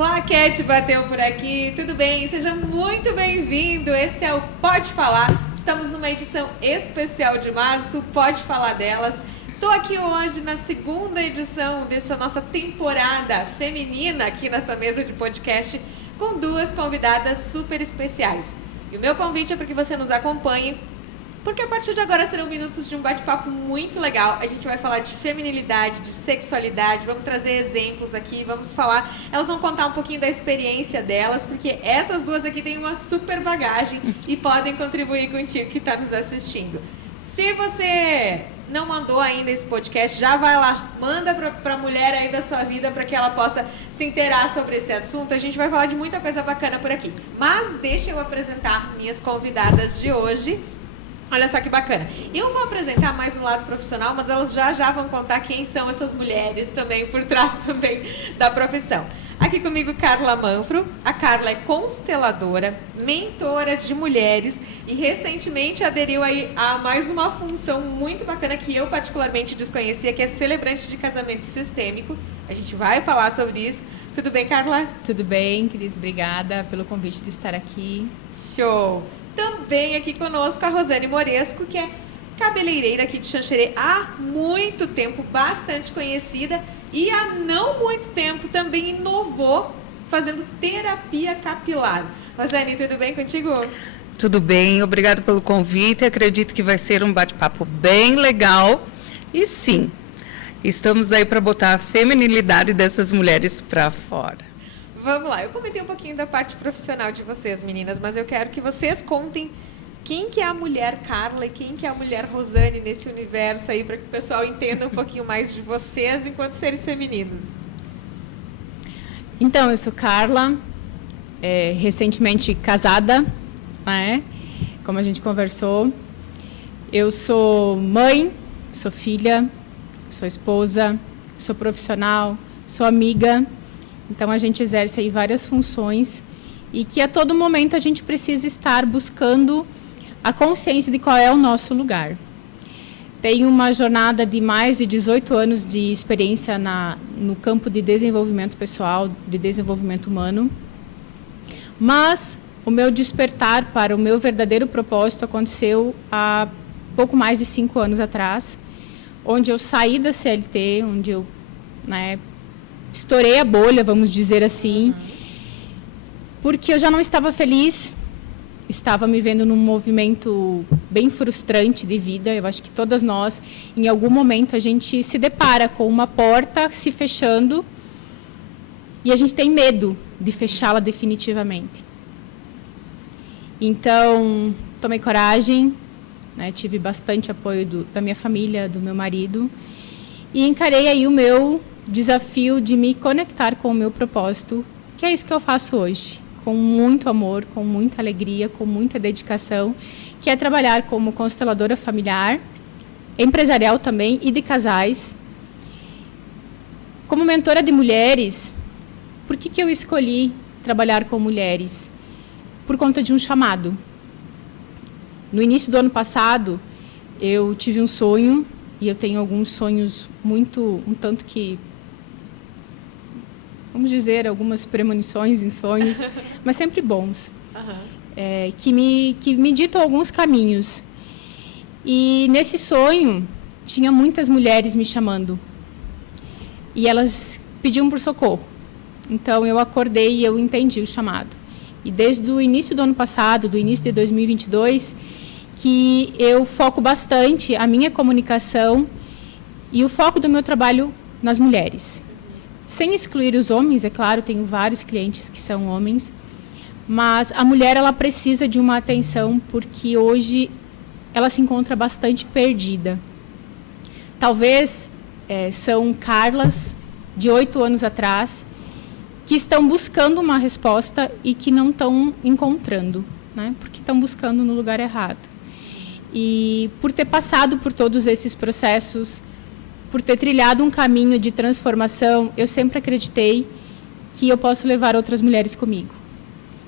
Claquete bateu por aqui, tudo bem? Seja muito bem-vindo, esse é o Pode Falar. Estamos numa edição especial de março, Pode Falar Delas. Estou aqui hoje na segunda edição dessa nossa temporada feminina aqui nessa mesa de podcast com duas convidadas super especiais. E o meu convite é para que você nos acompanhe, porque a partir de agora serão minutos de um bate-papo muito legal. A gente vai falar de feminilidade, de sexualidade, vamos trazer exemplos aqui, vamos falar... Elas vão contar um pouquinho da experiência delas, porque essas duas aqui têm uma super bagagem e podem contribuir contigo que está nos assistindo. Se você não mandou ainda esse podcast, já vai lá, manda para a mulher aí da sua vida para que ela possa se inteirar sobre esse assunto. A gente vai falar de muita coisa bacana por aqui. Mas deixa eu apresentar minhas convidadas de hoje. Olha só que bacana. Eu vou apresentar mais no lado profissional, mas elas já vão contar quem são essas mulheres também, por trás também da profissão. Aqui comigo, Carla Manfro. A Carla é consteladora, mentora de mulheres e recentemente aderiu aí a mais uma função muito bacana que eu particularmente desconhecia, que é celebrante de casamento sistêmico. A gente vai falar sobre isso. Tudo bem, Carla? Tudo bem, Cris. Obrigada pelo convite de estar aqui. Show! Também aqui conosco a Rosane Moresco, que é cabeleireira aqui de Xanxerê há muito tempo, bastante conhecida, e há não muito tempo também inovou fazendo terapia capilar. Rosane, tudo bem contigo? Tudo bem, obrigado pelo convite. Acredito que vai ser um bate-papo bem legal. E sim, estamos aí para botar a feminilidade dessas mulheres para fora. Vamos lá, eu comentei um pouquinho da parte profissional de vocês, meninas, mas eu quero que vocês contem quem que é a mulher Carla e quem que é a mulher Rosane nesse universo aí, para que o pessoal entenda um pouquinho mais de vocês enquanto seres femininos. Então, eu sou Carla, recentemente casada, né? Como a gente conversou. Eu sou mãe, sou filha, sou esposa, sou profissional, sou amiga. Então, a gente exerce aí várias funções e que a todo momento a gente precisa estar buscando a consciência de qual é o nosso lugar. Tenho uma jornada de mais de 18 anos de experiência no campo de desenvolvimento pessoal, de desenvolvimento humano, mas o meu despertar para o meu verdadeiro propósito aconteceu há pouco mais de 5 anos atrás, onde eu saí da CLT, onde eu, estourei a bolha, vamos dizer assim, porque eu já não estava feliz, estava me vendo num movimento bem frustrante de vida. Eu acho que todas nós, em algum momento, a gente se depara com uma porta se fechando e a gente tem medo de fechá-la definitivamente. Então, tomei coragem, tive bastante apoio da minha família, do meu marido, e encarei aí o meu desafio de me conectar com o meu propósito, que é isso que eu faço hoje, com muito amor, com muita alegria, com muita dedicação, que é trabalhar como consteladora familiar, empresarial também e de casais. Como mentora de mulheres, por que eu escolhi trabalhar com mulheres? Por conta de um chamado. No início do ano passado, eu tive um sonho, e eu tenho alguns sonhos um tanto que, vamos dizer, algumas premonições em sonhos, mas sempre bons, que me ditam alguns caminhos. E nesse sonho, tinha muitas mulheres me chamando, e elas pediam por socorro. Então, eu acordei e eu entendi o chamado. E desde o início do ano passado, do início de 2022, que eu foco bastante a minha comunicação e o foco do meu trabalho nas mulheres. Sem excluir os homens, é claro, tenho vários clientes que são homens, mas a mulher ela precisa de uma atenção porque hoje ela se encontra bastante perdida. Talvez são Carlas de 8 anos atrás que estão buscando uma resposta e que não estão encontrando, porque estão buscando no lugar errado. E por ter passado por todos esses processos, por ter trilhado um caminho de transformação, eu sempre acreditei que eu posso levar outras mulheres comigo.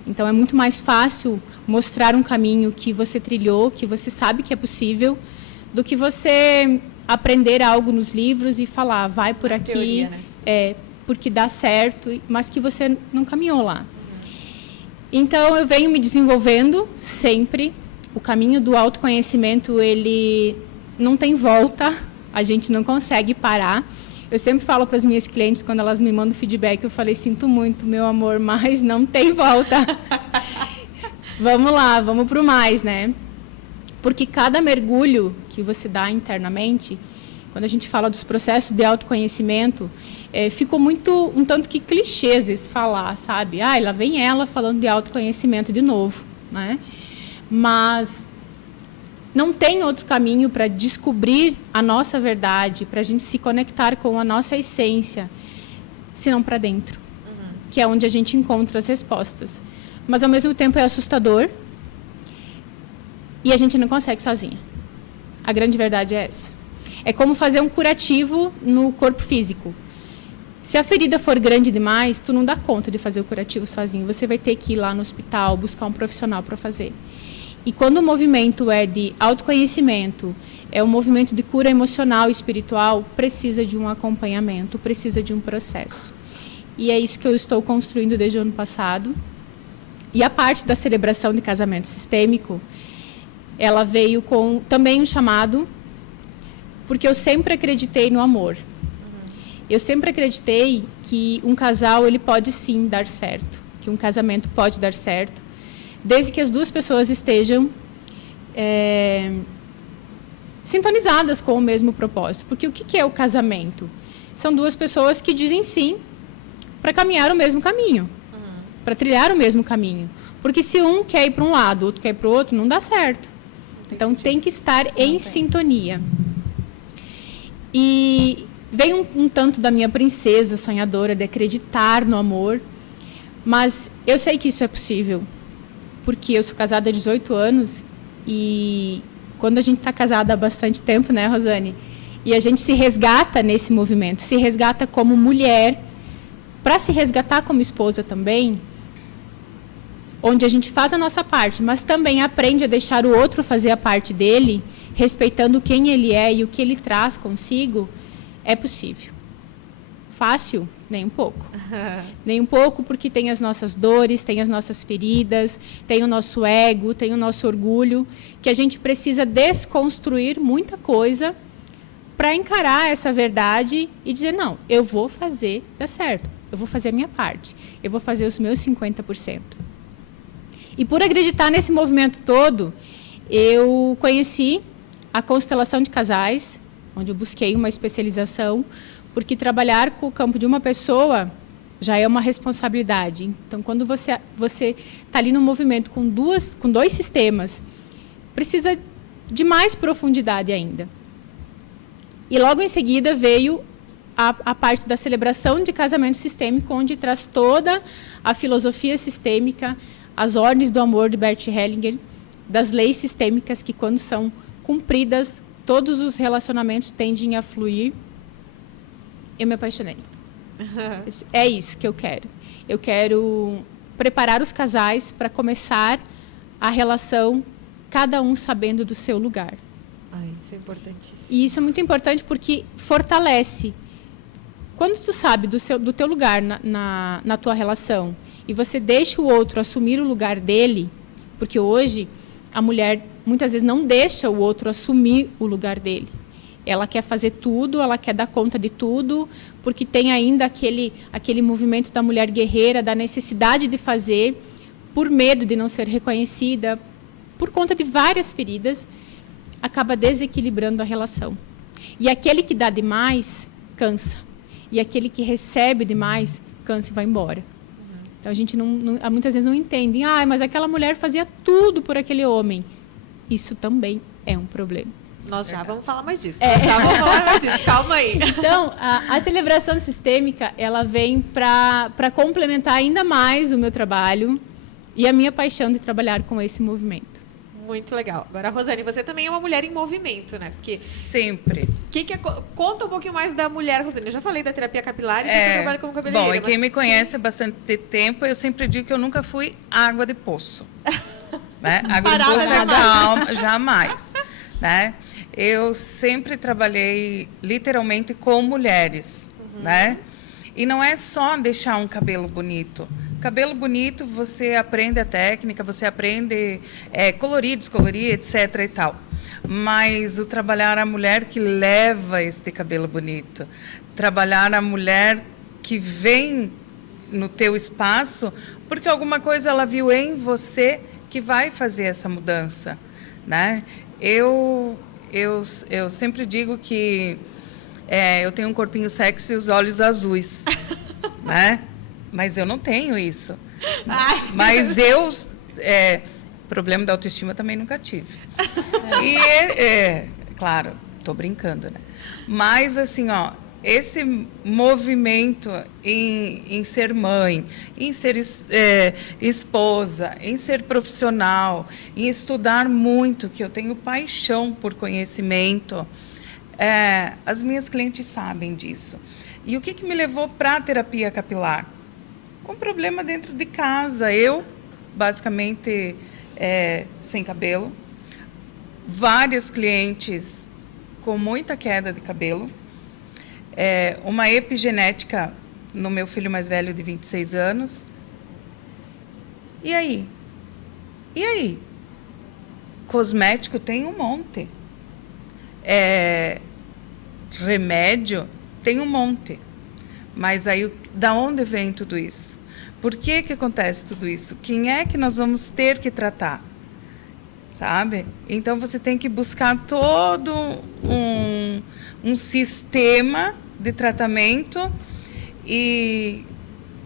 Então, é muito mais fácil mostrar um caminho que você trilhou, que você sabe que é possível, do que você aprender algo nos livros e falar, vai por aqui, teoria, né? porque dá certo, mas que você não caminhou lá. Então, eu venho me desenvolvendo sempre. O caminho do autoconhecimento, ele não tem volta, a gente não consegue parar. Eu sempre falo para as minhas clientes, quando elas me mandam feedback, eu falei, sinto muito, meu amor, mas não tem volta. Vamos lá, vamos para o mais, né? Porque cada mergulho que você dá internamente, quando a gente fala dos processos de autoconhecimento, ficou muito, um tanto que clichê, às vezes, falar, sabe? Ah, lá vem ela falando de autoconhecimento de novo, né? Mas não tem outro caminho para descobrir a nossa verdade, para a gente se conectar com a nossa essência, senão para dentro, que é onde a gente encontra as respostas. Mas, ao mesmo tempo, é assustador e a gente não consegue sozinha. A grande verdade é essa. É como fazer um curativo no corpo físico. Se a ferida for grande demais, tu não dá conta de fazer o curativo sozinho. Você vai ter que ir lá no hospital, buscar um profissional para fazer. E quando o movimento é de autoconhecimento, é um movimento de cura emocional e espiritual, precisa de um acompanhamento, precisa de um processo. E é isso que eu estou construindo desde o ano passado. E a parte da celebração de casamento sistêmico, ela veio com também um chamado, porque eu sempre acreditei no amor. Eu sempre acreditei que um casal ele pode sim dar certo, que um casamento pode dar certo, desde que as duas pessoas estejam sintonizadas com o mesmo propósito. Porque o que é o casamento? São duas pessoas que dizem sim para caminhar o mesmo caminho, para trilhar o mesmo caminho. Porque se um quer ir para um lado, o outro quer ir para o outro, não dá certo. Então, tem que estar em sintonia. E vem um tanto da minha princesa sonhadora de acreditar no amor, mas eu sei que isso é possível. Porque eu sou casada há 18 anos e quando a gente está casada há bastante tempo, né, Rosane? E a gente se resgata nesse movimento, se resgata como mulher, para se resgatar como esposa também, onde a gente faz a nossa parte, mas também aprende a deixar o outro fazer a parte dele, respeitando quem ele é e o que ele traz consigo, é possível. Fácil? Nem um pouco. Nem um pouco, porque tem as nossas dores, tem as nossas feridas, tem o nosso ego, tem o nosso orgulho, que a gente precisa desconstruir muita coisa para encarar essa verdade e dizer, não, eu vou fazer dar certo, eu vou fazer a minha parte, eu vou fazer os meus 50%. E por acreditar nesse movimento todo, eu conheci a constelação de casais, onde eu busquei uma especialização, porque trabalhar com o campo de uma pessoa já é uma responsabilidade. Então, quando você está ali no movimento com dois sistemas, precisa de mais profundidade ainda. E logo em seguida veio a parte da celebração de casamento sistêmico, onde traz toda a filosofia sistêmica, as ordens do amor de Bert Hellinger, das leis sistêmicas que, quando são cumpridas, todos os relacionamentos tendem a fluir. Eu me apaixonei. É isso que eu quero. Eu quero preparar os casais para começar a relação, cada um sabendo do seu lugar. Isso é importantíssimo. E isso é muito importante porque fortalece. Quando tu sabe do teu lugar na tua relação e você deixa o outro assumir o lugar dele, porque hoje a mulher muitas vezes não deixa o outro assumir o lugar dele. Ela quer fazer tudo, ela quer dar conta de tudo, porque tem ainda aquele movimento da mulher guerreira, da necessidade de fazer, por medo de não ser reconhecida, por conta de várias feridas, acaba desequilibrando a relação. E aquele que dá demais, cansa. E aquele que recebe demais, cansa e vai embora. Então, a gente muitas vezes não entende. Mas aquela mulher fazia tudo por aquele homem. Isso também é um problema. Nós já vamos falar mais disso. Já vamos falar mais disso. Calma aí. Então, a celebração sistêmica, ela vem para complementar ainda mais o meu trabalho e a minha paixão de trabalhar com esse movimento. Muito legal. Agora, Rosane, você também é uma mulher em movimento, né? Porque sempre. Conta um pouquinho mais da mulher, Rosane. Eu já falei da terapia capilar e você trabalha como cabeleireira. Bom, e quem me conhece há bastante tempo, eu sempre digo que eu nunca fui água de poço. Né? Água de poço é calma, jamais. Né? Eu sempre trabalhei literalmente com mulheres, né? E não é só deixar um cabelo bonito. Cabelo bonito, você aprende a técnica, você aprende colorir, descolorir, etc. e tal. Mas o trabalhar a mulher que leva este cabelo bonito, trabalhar a mulher que vem no teu espaço, porque alguma coisa ela viu em você que vai fazer essa mudança, né? Eu sempre digo que eu tenho um corpinho sexy e os olhos azuis, né? Mas eu não tenho isso. Ai. Mas problema da autoestima também nunca tive. E, claro, estou brincando, né? Mas, assim, esse movimento em ser mãe, em ser esposa, em ser profissional, em estudar muito, que eu tenho paixão por conhecimento, as minhas clientes sabem disso. E o que me levou para a terapia capilar? Um problema dentro de casa. Eu, basicamente, sem cabelo. Vários clientes com muita queda de cabelo. Uma epigenética no meu filho mais velho de 26 anos. E aí? Cosmético tem um monte. Remédio tem um monte. Mas aí, da onde vem tudo isso? Por que acontece tudo isso? Quem é que nós vamos ter que tratar? Sabe? Então, você tem que buscar todo um sistema de tratamento. E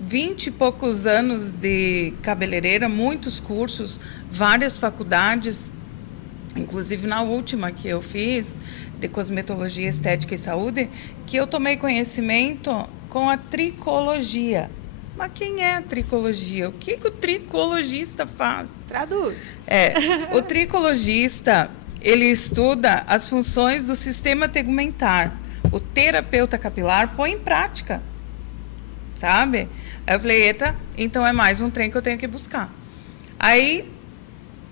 20 e poucos anos de cabeleireira, muitos cursos, várias faculdades, inclusive na última que eu fiz, de cosmetologia, estética e saúde, que eu tomei conhecimento com a tricologia. Mas quem é a tricologia? O que o tricologista faz? Traduz. O tricologista, ele estuda as funções do sistema tegumentar. O terapeuta capilar põe em prática, sabe? Aí eu falei, eita, então é mais um trem que eu tenho que buscar. Aí,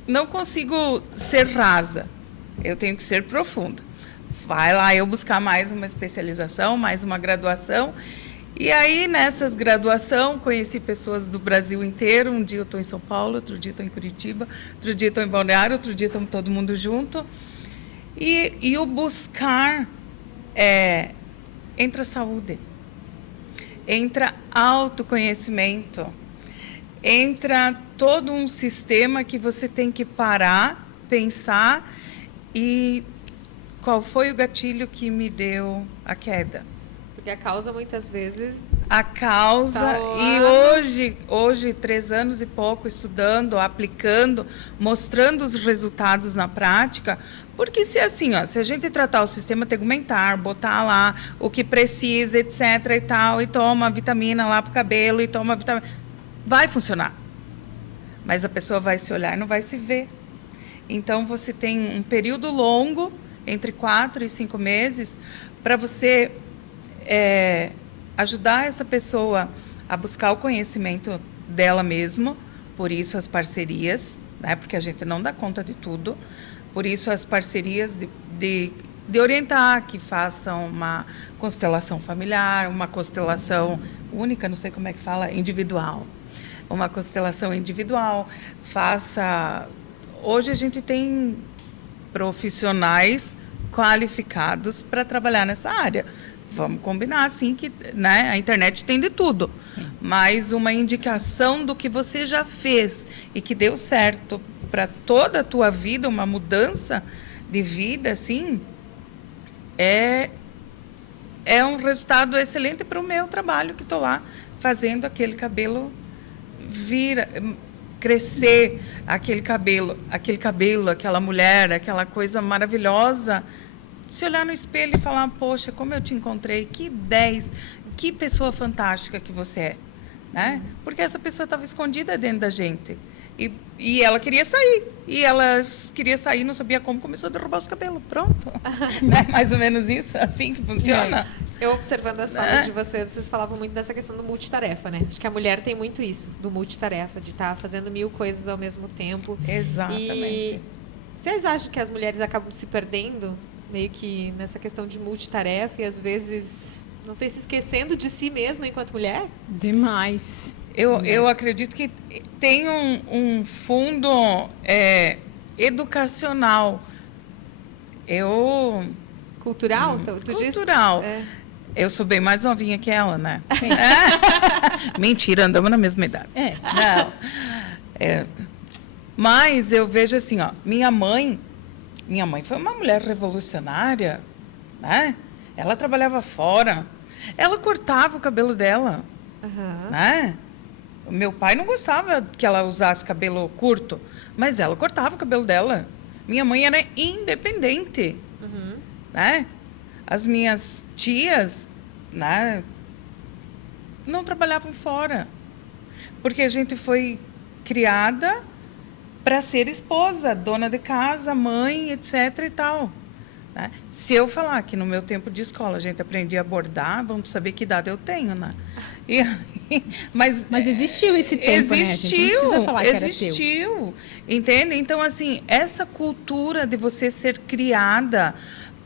não consigo ser rasa, eu tenho que ser profunda. Vai lá eu buscar mais uma especialização, mais uma graduação. E aí, nessas graduações, conheci pessoas do Brasil inteiro. Um dia eu estou em São Paulo, outro dia estou em Curitiba, outro dia estou em Balneário, outro dia estamos todo mundo junto. E o buscar entra saúde, entra autoconhecimento, entra todo um sistema que você tem que parar, pensar e qual foi o gatilho que me deu a queda. Porque a causa, muitas vezes... A causa, tá e hoje, 3 anos e pouco, estudando, aplicando, mostrando os resultados na prática, porque se assim, se a gente tratar o sistema tegumentar, botar lá o que precisa, etc. e tal, e toma vitamina lá para o cabelo, e toma vitamina... Vai funcionar. Mas a pessoa vai se olhar e não vai se ver. Então, você tem um período longo, entre 4 e 5 meses, para você ajudar essa pessoa a buscar o conhecimento dela mesma, por isso as parcerias, né? Porque a gente não dá conta de tudo, por isso as parcerias de orientar, que façam uma constelação familiar, uma constelação única, não sei como é que fala, individual. Uma constelação individual, Hoje a gente tem profissionais qualificados para trabalhar nessa área. Vamos combinar, assim, que, né, a internet tem de tudo. Sim. Mas uma indicação do que você já fez e que deu certo para toda a tua vida, uma mudança de vida, assim, é um resultado excelente para o meu trabalho, que estou lá fazendo aquele cabelo crescer, aquele cabelo, aquela mulher, aquela coisa maravilhosa. Se olhar no espelho e falar, poxa, como eu te encontrei, que 10, que pessoa fantástica que você é, né? Porque essa pessoa estava escondida dentro da gente. E ela queria sair. E ela queria sair, não sabia como, começou a derrubar os cabelos. Pronto. Né? Mais ou menos isso, assim que funciona. Eu observando as falas de vocês falavam muito dessa questão do multitarefa, né? Acho que a mulher tem muito isso, do multitarefa, de estar fazendo 1000 coisas ao mesmo tempo. Exatamente. E vocês acham que as mulheres acabam se perdendo meio que nessa questão de multitarefa e às vezes não sei se esquecendo de si mesma enquanto mulher? Demais. Eu acredito que tem um fundo educacional. Cultural? Cultural. Eu sou bem mais novinha que ela, né? Mentira, andamos na mesma idade. Não. Mas eu vejo assim, ó, minha mãe foi uma mulher revolucionária, né? Ela trabalhava fora, ela cortava o cabelo dela, né? O meu pai não gostava que ela usasse cabelo curto, mas ela cortava o cabelo dela. Minha mãe era independente, né? As minhas tias, né, não trabalhavam fora, porque a gente foi criada para ser esposa, dona de casa, mãe, etc. e tal. Né? Se eu falar que no meu tempo de escola a gente aprendia a bordar, vamos saber que idade eu tenho, né? Mas existiu esse tempo, né? A gente não precisa falar que era teu. Entende? Então, assim, essa cultura de você ser criada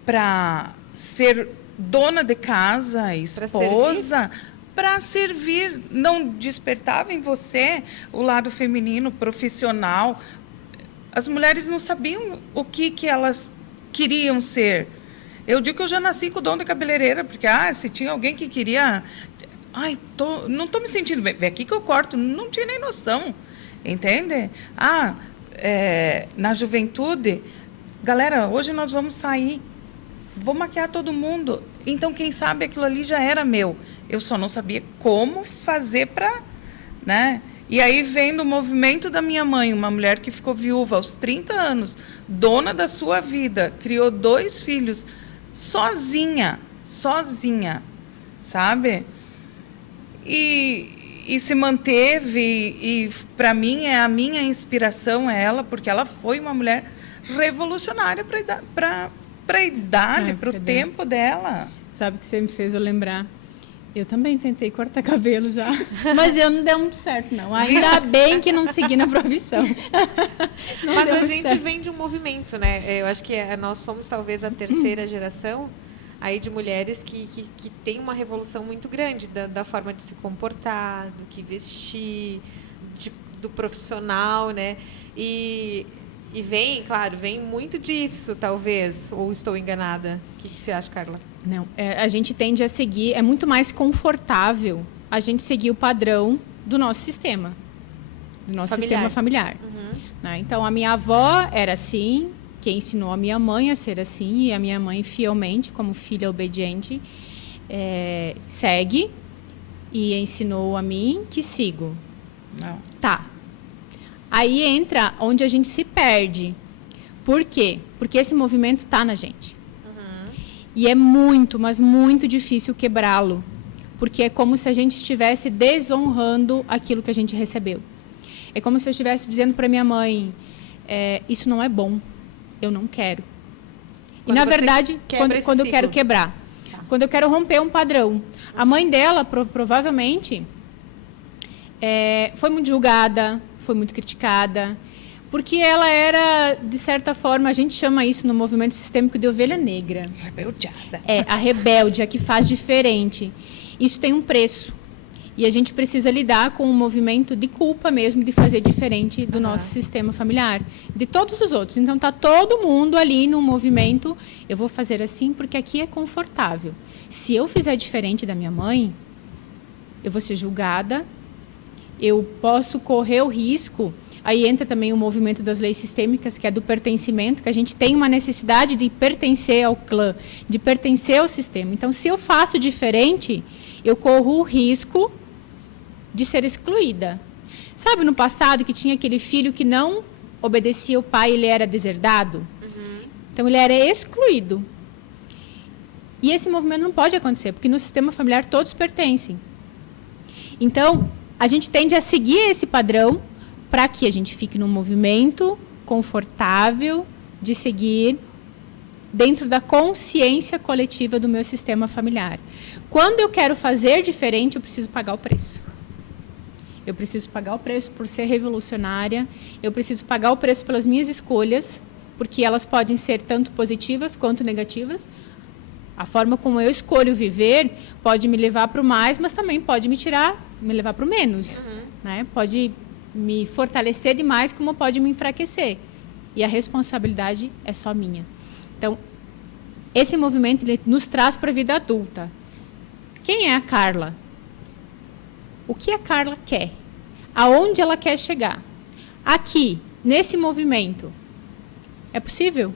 para ser dona de casa, esposa, para servir, não despertava em você o lado feminino, profissional. As mulheres não sabiam o que elas queriam ser. Eu digo que eu já nasci com o dom de cabeleireira, porque se tinha alguém que queria... não estou me sentindo bem. Vem aqui que eu corto. Não tinha nem noção. Entende? Na juventude, galera, hoje nós vamos sair. Vou maquiar todo mundo. Então, quem sabe aquilo ali já era meu. Eu só não sabia como fazer para... né? E aí vem do movimento da minha mãe, uma mulher que ficou viúva aos 30 anos, dona da sua vida, criou 2 filhos, sozinha, sabe? E se manteve, e para mim a minha inspiração é ela, porque ela foi uma mulher revolucionária para a idade, para o tempo dela. Sabe que você me fez eu lembrar? Eu também tentei cortar cabelo já, mas eu não deu muito certo, não. Ainda bem que não segui na profissão. Mas a gente vem de um movimento, né? Eu acho que nós somos talvez a terceira geração aí de mulheres que tem uma revolução muito grande da forma de se comportar, do que vestir, do profissional, né? E vem, claro, vem muito disso, talvez, ou estou enganada? O que você acha, Carla? Não, a gente tende a seguir, é muito mais confortável a gente seguir o padrão do nosso sistema, sistema familiar. Né? Então, a minha avó era assim, quem ensinou a minha mãe a ser assim, e a minha mãe, fielmente, como filha obediente, segue e ensinou a mim que sigo. Não. Tá. Aí entra onde a gente se perde. Por quê? Porque esse movimento está na gente. E é muito, mas muito difícil quebrá-lo. Porque é como se a gente estivesse desonrando aquilo que a gente recebeu. É como se eu estivesse dizendo para minha mãe, isso não é bom, eu não quero. Quando e, na verdade, quando eu quero quebrar. Tá. Quando eu quero romper um padrão. A mãe dela, provavelmente, foi muito julgada, foi muito criticada, porque ela era, de certa forma, a gente chama isso no movimento sistêmico de ovelha negra. Rebeldeada. A rebelde, a que faz diferente. Isso tem um preço. E a gente precisa lidar com um movimento de culpa mesmo, de fazer diferente do nosso sistema familiar, de todos os outros. Então, está todo mundo ali no movimento, eu vou fazer assim porque aqui é confortável. Se eu fizer diferente da minha mãe, eu vou ser julgada, eu posso correr o risco. Aí entra também o movimento das leis sistêmicas, que é do pertencimento, que a gente tem uma necessidade de pertencer ao clã, de pertencer ao sistema. Então, se eu faço diferente, eu corro o risco de ser excluída. Sabe, no passado, que tinha aquele filho que não obedecia o pai, ele era deserdado? Então, ele era excluído. E esse movimento não pode acontecer, porque no sistema familiar todos pertencem. Então, a gente tende a seguir esse padrão para que a gente fique num movimento confortável de seguir dentro da consciência coletiva do meu sistema familiar. Quando eu quero fazer diferente, eu preciso pagar o preço. Eu preciso pagar o preço por ser revolucionária, eu preciso pagar o preço pelas minhas escolhas, porque elas podem ser tanto positivas quanto negativas, A forma como eu escolho viver pode me levar para o mais, mas também pode me levar para o menos. Né? Pode me fortalecer demais, como pode me enfraquecer. E a responsabilidade é só minha. Então, esse movimento ele nos traz para a vida adulta. Quem é a Carla? O que a Carla quer? Aonde ela quer chegar? Aqui, nesse movimento, é possível?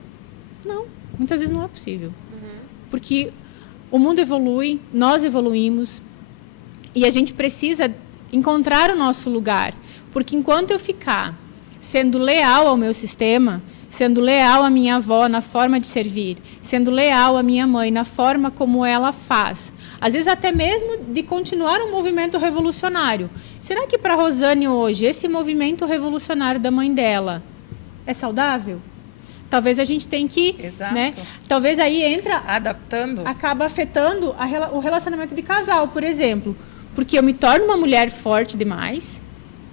Não, muitas vezes não é possível. Porque o mundo evolui, nós evoluímos, e a gente precisa encontrar o nosso lugar. Porque enquanto eu ficar sendo leal ao meu sistema, sendo leal à minha avó na forma de servir, sendo leal à minha mãe na forma como ela faz, às vezes até mesmo de continuar um movimento revolucionário. Será que para a Rosane hoje, esse movimento revolucionário da mãe dela é saudável? Talvez a gente tenha que... Exato. Né? Talvez aí entra... Adaptando. Acaba afetando o relacionamento de casal, por exemplo. Porque eu me torno uma mulher forte demais,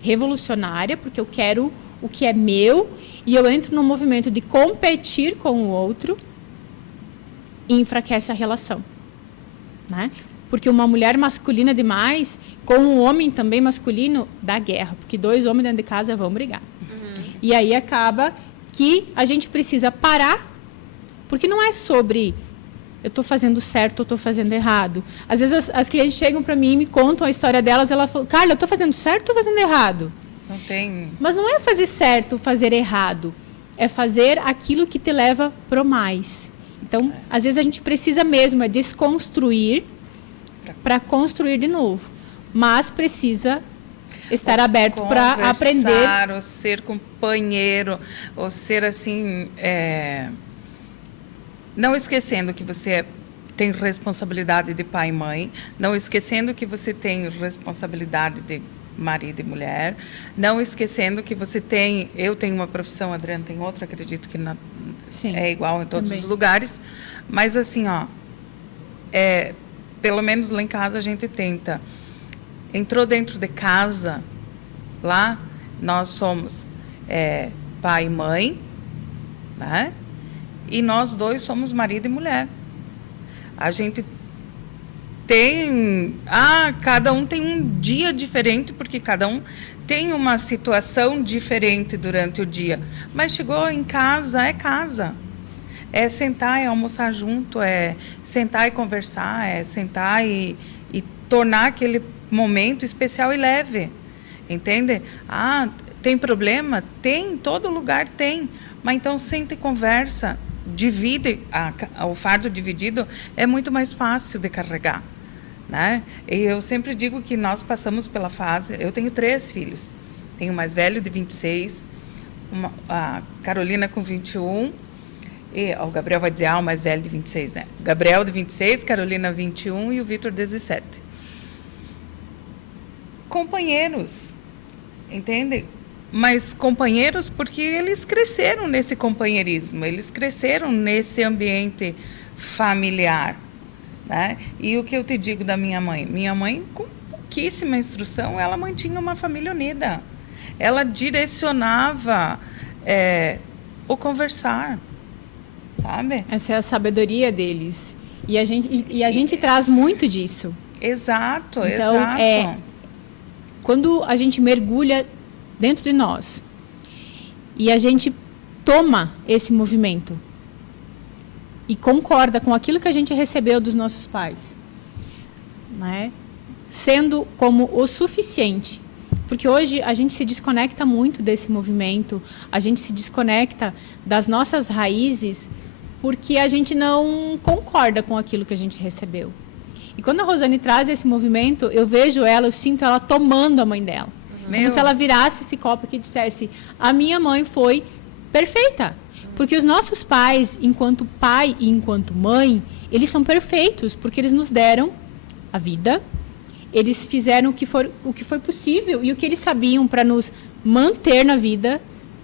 revolucionária, porque eu quero o que é meu, e eu entro num movimento de competir com o outro e enfraquece a relação. Né? Porque uma mulher masculina demais, com um homem também masculino, dá guerra. Porque 2 homens dentro de casa vão brigar. E aí acaba que a gente precisa parar, porque não é sobre eu estou fazendo certo ou estou fazendo errado. Às vezes as clientes chegam para mim e me contam a história delas, ela fala, Carla, eu estou fazendo certo ou fazendo errado? Não tem... Mas não é fazer certo ou fazer errado, é fazer aquilo que te leva pro mais. Então, às vezes a gente precisa mesmo desconstruir para construir de novo, mas precisa estar aberto para aprender. Ou ser companheiro, ou ser assim... Não esquecendo que você tem responsabilidade de pai e mãe, não esquecendo que você tem responsabilidade de marido e mulher, não esquecendo que você tem... Eu tenho uma profissão, a Adriana tem outra, acredito que é igual em todos os lugares, mas assim, pelo menos lá em casa a gente tenta... Entrou dentro de casa, lá nós somos pai e mãe, né? E nós 2 somos marido e mulher. A gente tem... cada um tem um dia diferente, porque cada um tem uma situação diferente durante o dia. Mas chegou em casa, é casa. É sentar e almoçar junto, é sentar e conversar, é sentar e tornar aquele momento especial e leve, entende? Tem problema? Tem, em todo lugar tem, mas então senta e conversa, divide, o fardo dividido é muito mais fácil de carregar, né? E eu sempre digo que nós passamos pela fase, eu tenho 3 filhos, tenho o mais velho de 26, a Carolina com 21, e o Gabriel vai dizer, o mais velho de 26, né? O Gabriel de 26, Carolina 21 e o Vitor 17. Companheiros, entende? Mas companheiros porque eles cresceram nesse companheirismo, eles cresceram nesse ambiente familiar, né? E o que eu te digo da minha mãe, com pouquíssima instrução, ela mantinha uma família unida. Ela direcionava o conversar, sabe? Essa é a sabedoria deles. E a gente traz muito disso. Exato, então, exato. Quando a gente mergulha dentro de nós e a gente toma esse movimento e concorda com aquilo que a gente recebeu dos nossos pais, né? Sendo como o suficiente. Porque hoje a gente se desconecta muito desse movimento, a gente se desconecta das nossas raízes porque a gente não concorda com aquilo que a gente recebeu. E quando a Rosane traz esse movimento, eu vejo ela, eu sinto ela tomando a mãe dela. Como se ela virasse esse copo aqui e dissesse, a minha mãe foi perfeita. Porque os nossos pais, enquanto pai e enquanto mãe, eles são perfeitos, porque eles nos deram a vida, eles fizeram o que foi possível e o que eles sabiam para nos manter na vida,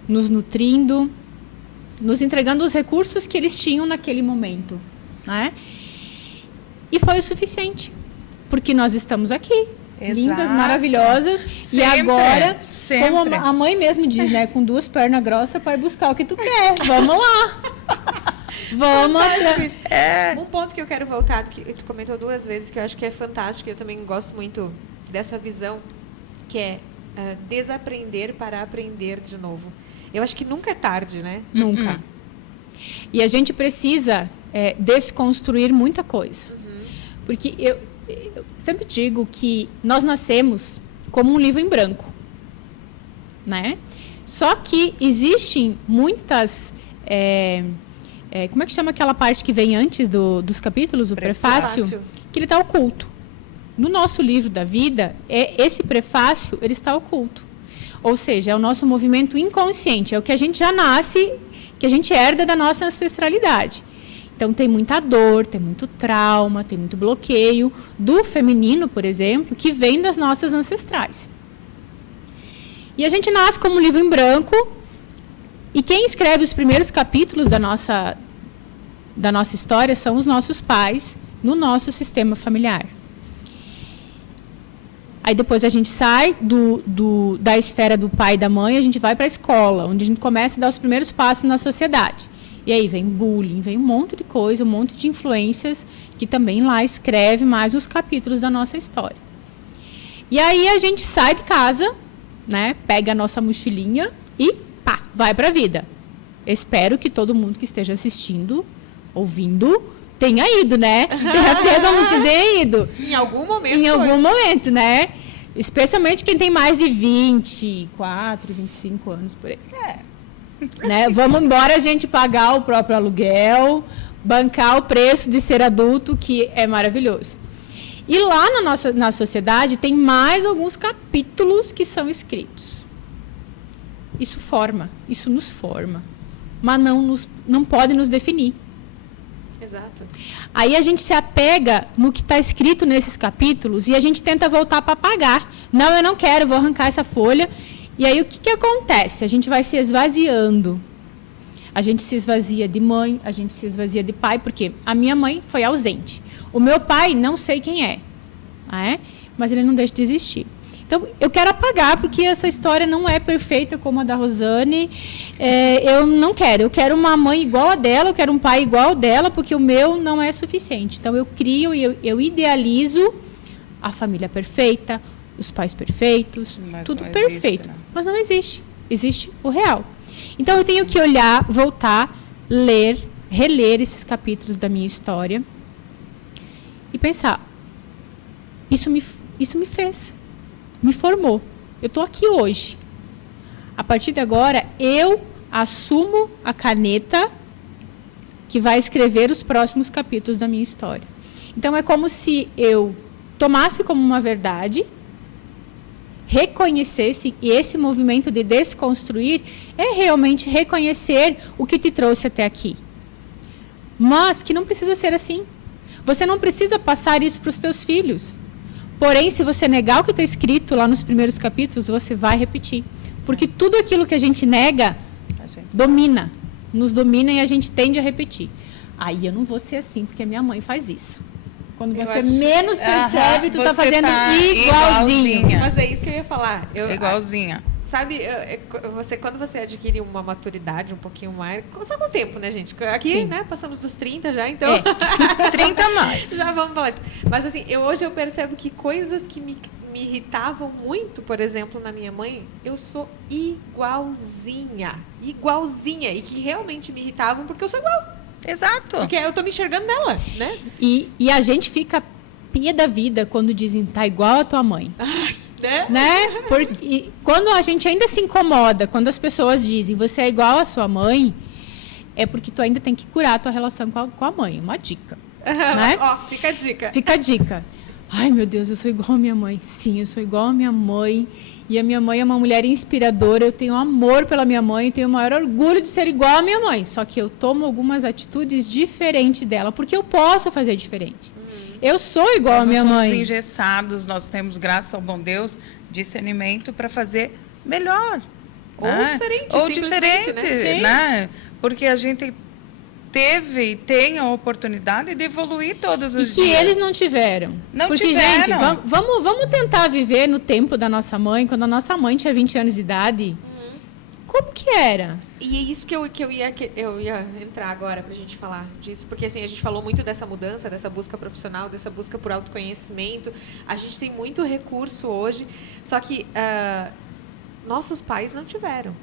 nos nutrindo, nos entregando os recursos que eles tinham naquele momento, né? E foi o suficiente, porque nós estamos aqui, exato, lindas, maravilhosas, sempre, e agora, sempre, como a mãe mesmo diz, né, com 2 pernas grossas, vai buscar o que tu quer, vamos lá. Vamos. Um ponto que eu quero voltar, que tu comentou 2 vezes, que eu acho que é fantástico, eu também gosto muito dessa visão, que é desaprender para aprender de novo. Eu acho que nunca é tarde, né? Nunca. E a gente precisa desconstruir muita coisa. Porque eu sempre digo que nós nascemos como um livro em branco, né? Só que existem muitas... como é que chama aquela parte que vem antes dos capítulos, o prefácio? Que ele está oculto. No nosso livro da vida, esse prefácio, ele está oculto. Ou seja, é o nosso movimento inconsciente, é o que a gente já nasce, que a gente herda da nossa ancestralidade. Então, tem muita dor, tem muito trauma, tem muito bloqueio do feminino, por exemplo, que vem das nossas ancestrais. E a gente nasce como um livro em branco, e quem escreve os primeiros capítulos da nossa história são os nossos pais, no nosso sistema familiar. Aí depois a gente sai da esfera do pai e da mãe, a gente vai para a escola, onde a gente começa a dar os primeiros passos na sociedade. E aí vem bullying, vem um monte de coisa, um monte de influências, que também lá escreve mais os capítulos da nossa história. E aí a gente sai de casa, né, pega a nossa mochilinha e pá, vai para a vida. Espero que todo mundo que esteja assistindo, ouvindo, tenha ido, né? Tenha ido. Em algum momento. Em algum momento, né? Especialmente quem tem mais de 24, 25 anos por aí. Né? Vamos embora a gente pagar o próprio aluguel, bancar o preço de ser adulto, que é maravilhoso. E lá na sociedade tem mais alguns capítulos que são escritos. Isso nos forma, mas não pode nos definir. Exato. Aí a gente se apega no que está escrito nesses capítulos e a gente tenta voltar para apagar. Não, eu não quero, vou arrancar essa folha. E aí o que acontece? A gente vai se esvaziando. A gente se esvazia de mãe, a gente se esvazia de pai, porque a minha mãe foi ausente. O meu pai, não sei quem é, mas ele não deixa de existir. Então, eu quero apagar, porque essa história não é perfeita como a da Rosane. Eu não quero. Eu quero uma mãe igual a dela, eu quero um pai igual dela, porque o meu não é suficiente. Então, eu crio e eu idealizo a família perfeita, os pais perfeitos, tudo perfeito. Mas não existe. Existe o real. Então, eu tenho que olhar, voltar, ler, reler esses capítulos da minha história e pensar, isso me fez. Me formou. Eu estou aqui hoje. A partir de agora, eu assumo a caneta que vai escrever os próximos capítulos da minha história. Então, é como se eu tomasse como uma verdade, reconhecesse, e esse movimento de desconstruir é realmente reconhecer o que te trouxe até aqui. Mas que não precisa ser assim. Você não precisa passar isso para os teus filhos. Porém, se você negar o que está escrito lá nos primeiros capítulos, você vai repetir. Porque tudo aquilo que a gente nega, nos domina e a gente tende a repetir. Aí eu não vou ser assim, porque a minha mãe faz isso. Quando você menos percebe, tu está fazendo igualzinho. Mas é isso que eu ia falar. Igualzinha. Sabe, quando você adquire uma maturidade um pouquinho mais... Só com o tempo, né, gente? Aqui, Sim. né, passamos dos 30 já, então... 30 a mais. Já vamos falar disso. Mas, assim, hoje eu percebo que coisas que me irritavam muito, por exemplo, na minha mãe, eu sou igualzinha. Igualzinha. E que realmente me irritavam porque eu sou igual. Exato. Porque eu tô me enxergando nela, né? E a gente fica pia da vida quando dizem, tá igual a tua mãe. Né? Porque quando a gente ainda se incomoda, quando as pessoas dizem você é igual à sua mãe, é porque tu ainda tem que curar a tua relação com a mãe. Uma dica. Né? Fica a dica. Fica a dica. Ai, meu Deus, eu sou igual à minha mãe. Sim, eu sou igual à minha mãe. E a minha mãe é uma mulher inspiradora. Eu tenho amor pela minha mãe. Tenho o maior orgulho de ser igual à minha mãe. Só que eu tomo algumas atitudes diferentes dela, porque eu posso fazer diferente. Eu sou igual à minha mãe. Nós somos engessados, nós temos, graças ao bom Deus, discernimento para fazer melhor. Ou diferente, né? Porque a gente teve e tem a oportunidade de evoluir todos os dias. E que eles não tiveram. Porque, gente, vamos tentar viver no tempo da nossa mãe, quando a nossa mãe tinha 20 anos de idade. como que era? E é isso que eu ia entrar agora pra gente falar disso, porque assim, a gente falou muito dessa mudança, dessa busca profissional, dessa busca por autoconhecimento. A gente tem muito recurso hoje, só que nossos pais não tiveram.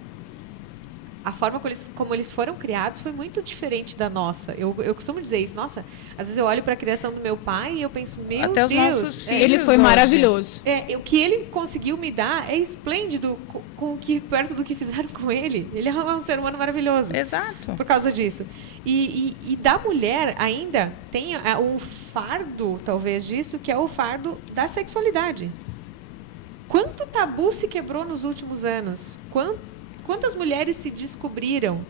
A forma como eles foram criados foi muito diferente da nossa. Eu costumo dizer isso. Nossa, às vezes eu olho para a criação do meu pai e eu penso, meu Deus. Até os nossos filhos ele foi hoje. maravilhoso. O que ele conseguiu me dar é esplêndido perto do que fizeram com ele. Ele é um ser humano maravilhoso. Exato. Por causa disso. E da mulher ainda tem um fardo, talvez, disso, que é o fardo da sexualidade. Quanto tabu se quebrou nos últimos anos? Quantas mulheres se descobriram,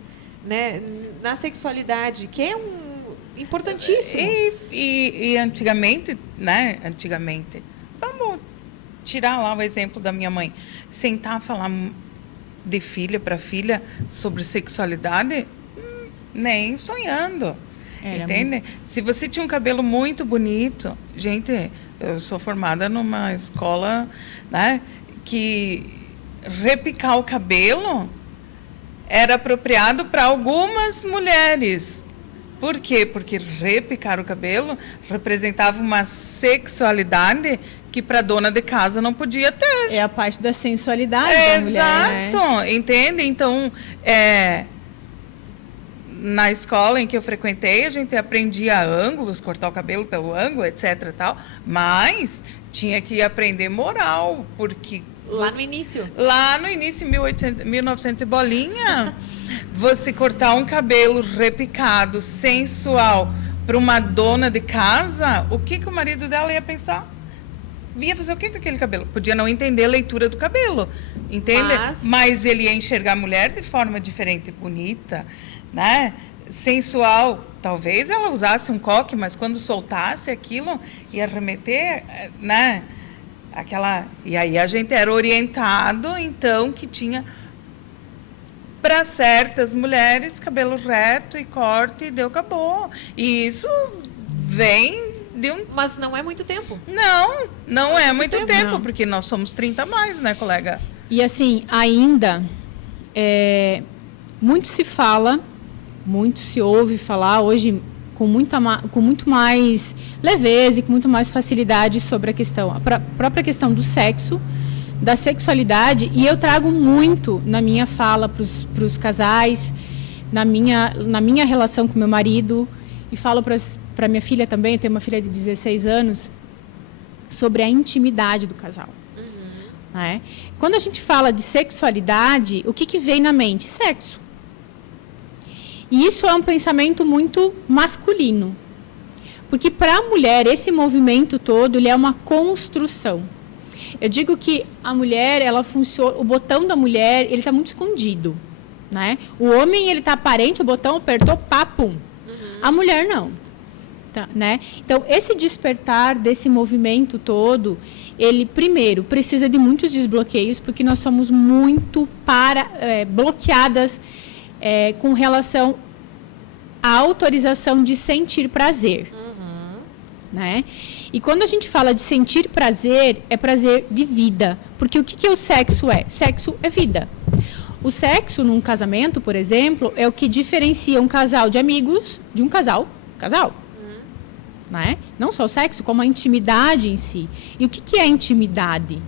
né, na sexualidade, que é importantíssimo. E antigamente, né? Vamos tirar lá o exemplo da minha mãe. Sentar a falar de filha para filha sobre sexualidade, nem sonhando. Entende? Se você tinha um cabelo muito bonito, gente, eu sou formada numa escola, né, que repicar o cabelo era apropriado para algumas mulheres. Por quê? Porque repicar o cabelo representava uma sexualidade que para dona de casa não podia ter. É a parte da sensualidade da mulher, exato, né? Entende? Então, na escola em que eu frequentei, a gente aprendia ângulos, cortar o cabelo pelo ângulo, etc. Tal, mas tinha que aprender moral, porque Lá no início, 1900 e bolinha, você cortar um cabelo repicado, sensual, para uma dona de casa, o que o marido dela ia pensar? Ia fazer o que com aquele cabelo? Podia não entender a leitura do cabelo, entende? Mas ele ia enxergar a mulher de forma diferente, bonita, né? Sensual. Talvez ela usasse um coque, mas quando soltasse aquilo, ia remeter, né? E aí a gente era orientado, então, que tinha para certas mulheres cabelo reto e corte e deu, acabou. E isso vem de um... Mas não é muito tempo. Não é muito tempo, não. porque nós somos 30 a mais, né, colega? E assim, ainda, muito se fala, muito se ouve falar hoje com muito mais leveza e com muito mais facilidade sobre a própria questão do sexo, da sexualidade, e eu trago muito na minha fala para os casais, na minha relação com meu marido, e falo para minha filha também, eu tenho uma filha de 16 anos, sobre a intimidade do casal. Né? Quando a gente fala de sexualidade, o que vem na mente? Sexo. E isso é um pensamento muito masculino. Porque para a mulher, esse movimento todo, ele é uma construção. Eu digo que a mulher, ela funciona, o botão da mulher, ele está muito escondido. Né? O homem, ele está aparente, o botão apertou, papum. A mulher, não. Tá, né? Então, esse despertar desse movimento todo, ele, primeiro, precisa de muitos desbloqueios, porque nós somos muito bloqueadas com relação à autorização de sentir prazer. Né? E quando a gente fala de sentir prazer, é prazer de vida. Porque o que o sexo é? Sexo é vida. O sexo num casamento, por exemplo, é o que diferencia um casal de amigos de um casal. Né? Não só o sexo, como a intimidade em si. E o que é intimidade?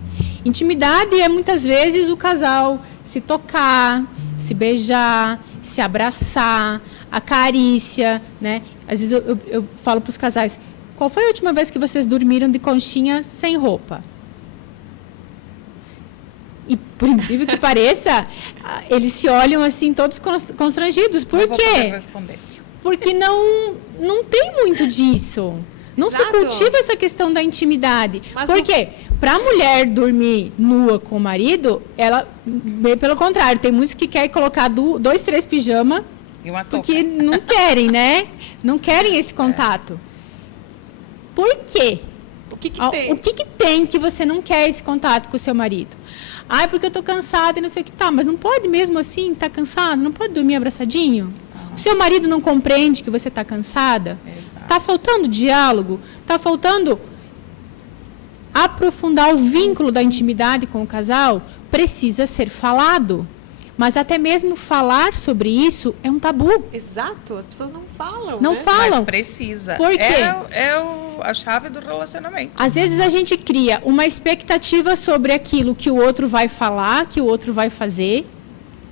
Intimidade é muitas vezes o casal se tocar, se beijar, se abraçar, a carícia, né? Às vezes eu falo para os casais, qual foi a última vez que vocês dormiram de conchinha sem roupa? E por incrível que pareça, eles se olham assim todos constrangidos. Por quê? Porque não tem muito disso. Não Exato. se cultiva essa questão da intimidade. Por quê? Para a mulher dormir nua com o marido, ela, bem pelo contrário, tem muitos que querem colocar 2, 3 pijamas, porque não querem, né? Não querem esse contato. Por quê? O que tem? O que tem que você não quer esse contato com o seu marido? Porque eu estou cansada e não sei o que tá. Mas não pode mesmo assim estar cansado? Não pode dormir abraçadinho? O seu marido não compreende que você está cansada? Está faltando diálogo? Está faltando aprofundar o vínculo da intimidade com o casal? Precisa ser falado. Mas até mesmo falar sobre isso é um tabu. Exato, as pessoas não falam, Não né? falam. Mas precisa. Por quê? A chave do relacionamento. Às vezes a gente cria uma expectativa sobre aquilo que o outro vai falar, que o outro vai fazer.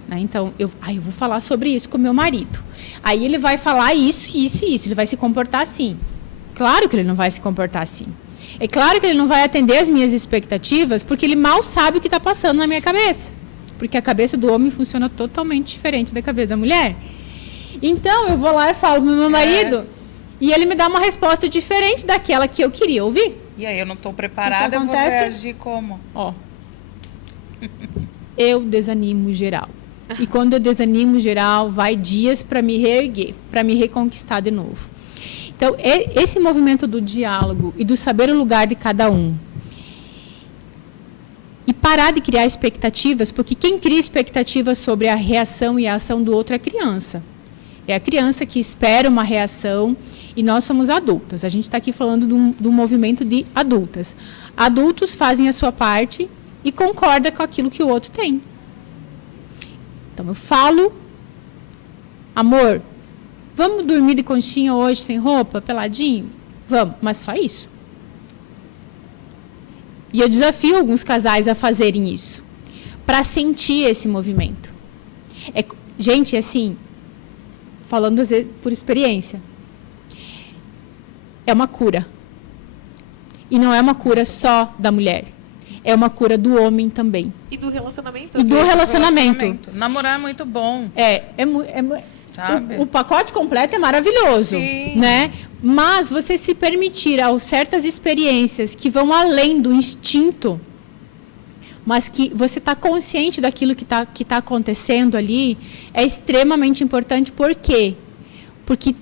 Né? Então, eu vou falar sobre isso com o meu marido. Aí ele vai falar isso, isso e isso. Ele vai se comportar assim. Claro que ele não vai se comportar assim. É claro que ele não vai atender as minhas expectativas, porque ele mal sabe o que está passando na minha cabeça. Porque a cabeça do homem funciona totalmente diferente da cabeça da mulher. Então, eu vou lá e falo pro meu marido, e ele me dá uma resposta diferente daquela que eu queria ouvir. E aí eu não estou preparada, eu vou reagir como? Ó, eu desanimo geral. E quando eu desanimo geral, vai dias para me reerguer, para me reconquistar de novo. Então, esse movimento do diálogo e do saber o lugar de cada um, e parar de criar expectativas, porque quem cria expectativas sobre a reação e a ação do outro é a criança. É a criança que espera uma reação e nós somos adultas. A gente está aqui falando de um movimento de adultas. Adultos fazem a sua parte e concordam com aquilo que o outro tem. Então, eu falo, amor, vamos dormir de conchinha hoje sem roupa, peladinho? Vamos, mas só isso. E eu desafio alguns casais a fazerem isso, para sentir esse movimento. Gente, assim, falando às vezes por experiência, é uma cura. E não é uma cura só da mulher, é uma cura do homem também. E do relacionamento. E do relacionamento. Namorar é muito bom. O pacote completo é maravilhoso, Sim. né? Mas você se permitir a certas experiências que vão além do instinto, mas que você está consciente daquilo que tá acontecendo ali, é extremamente importante. Por quê? Porque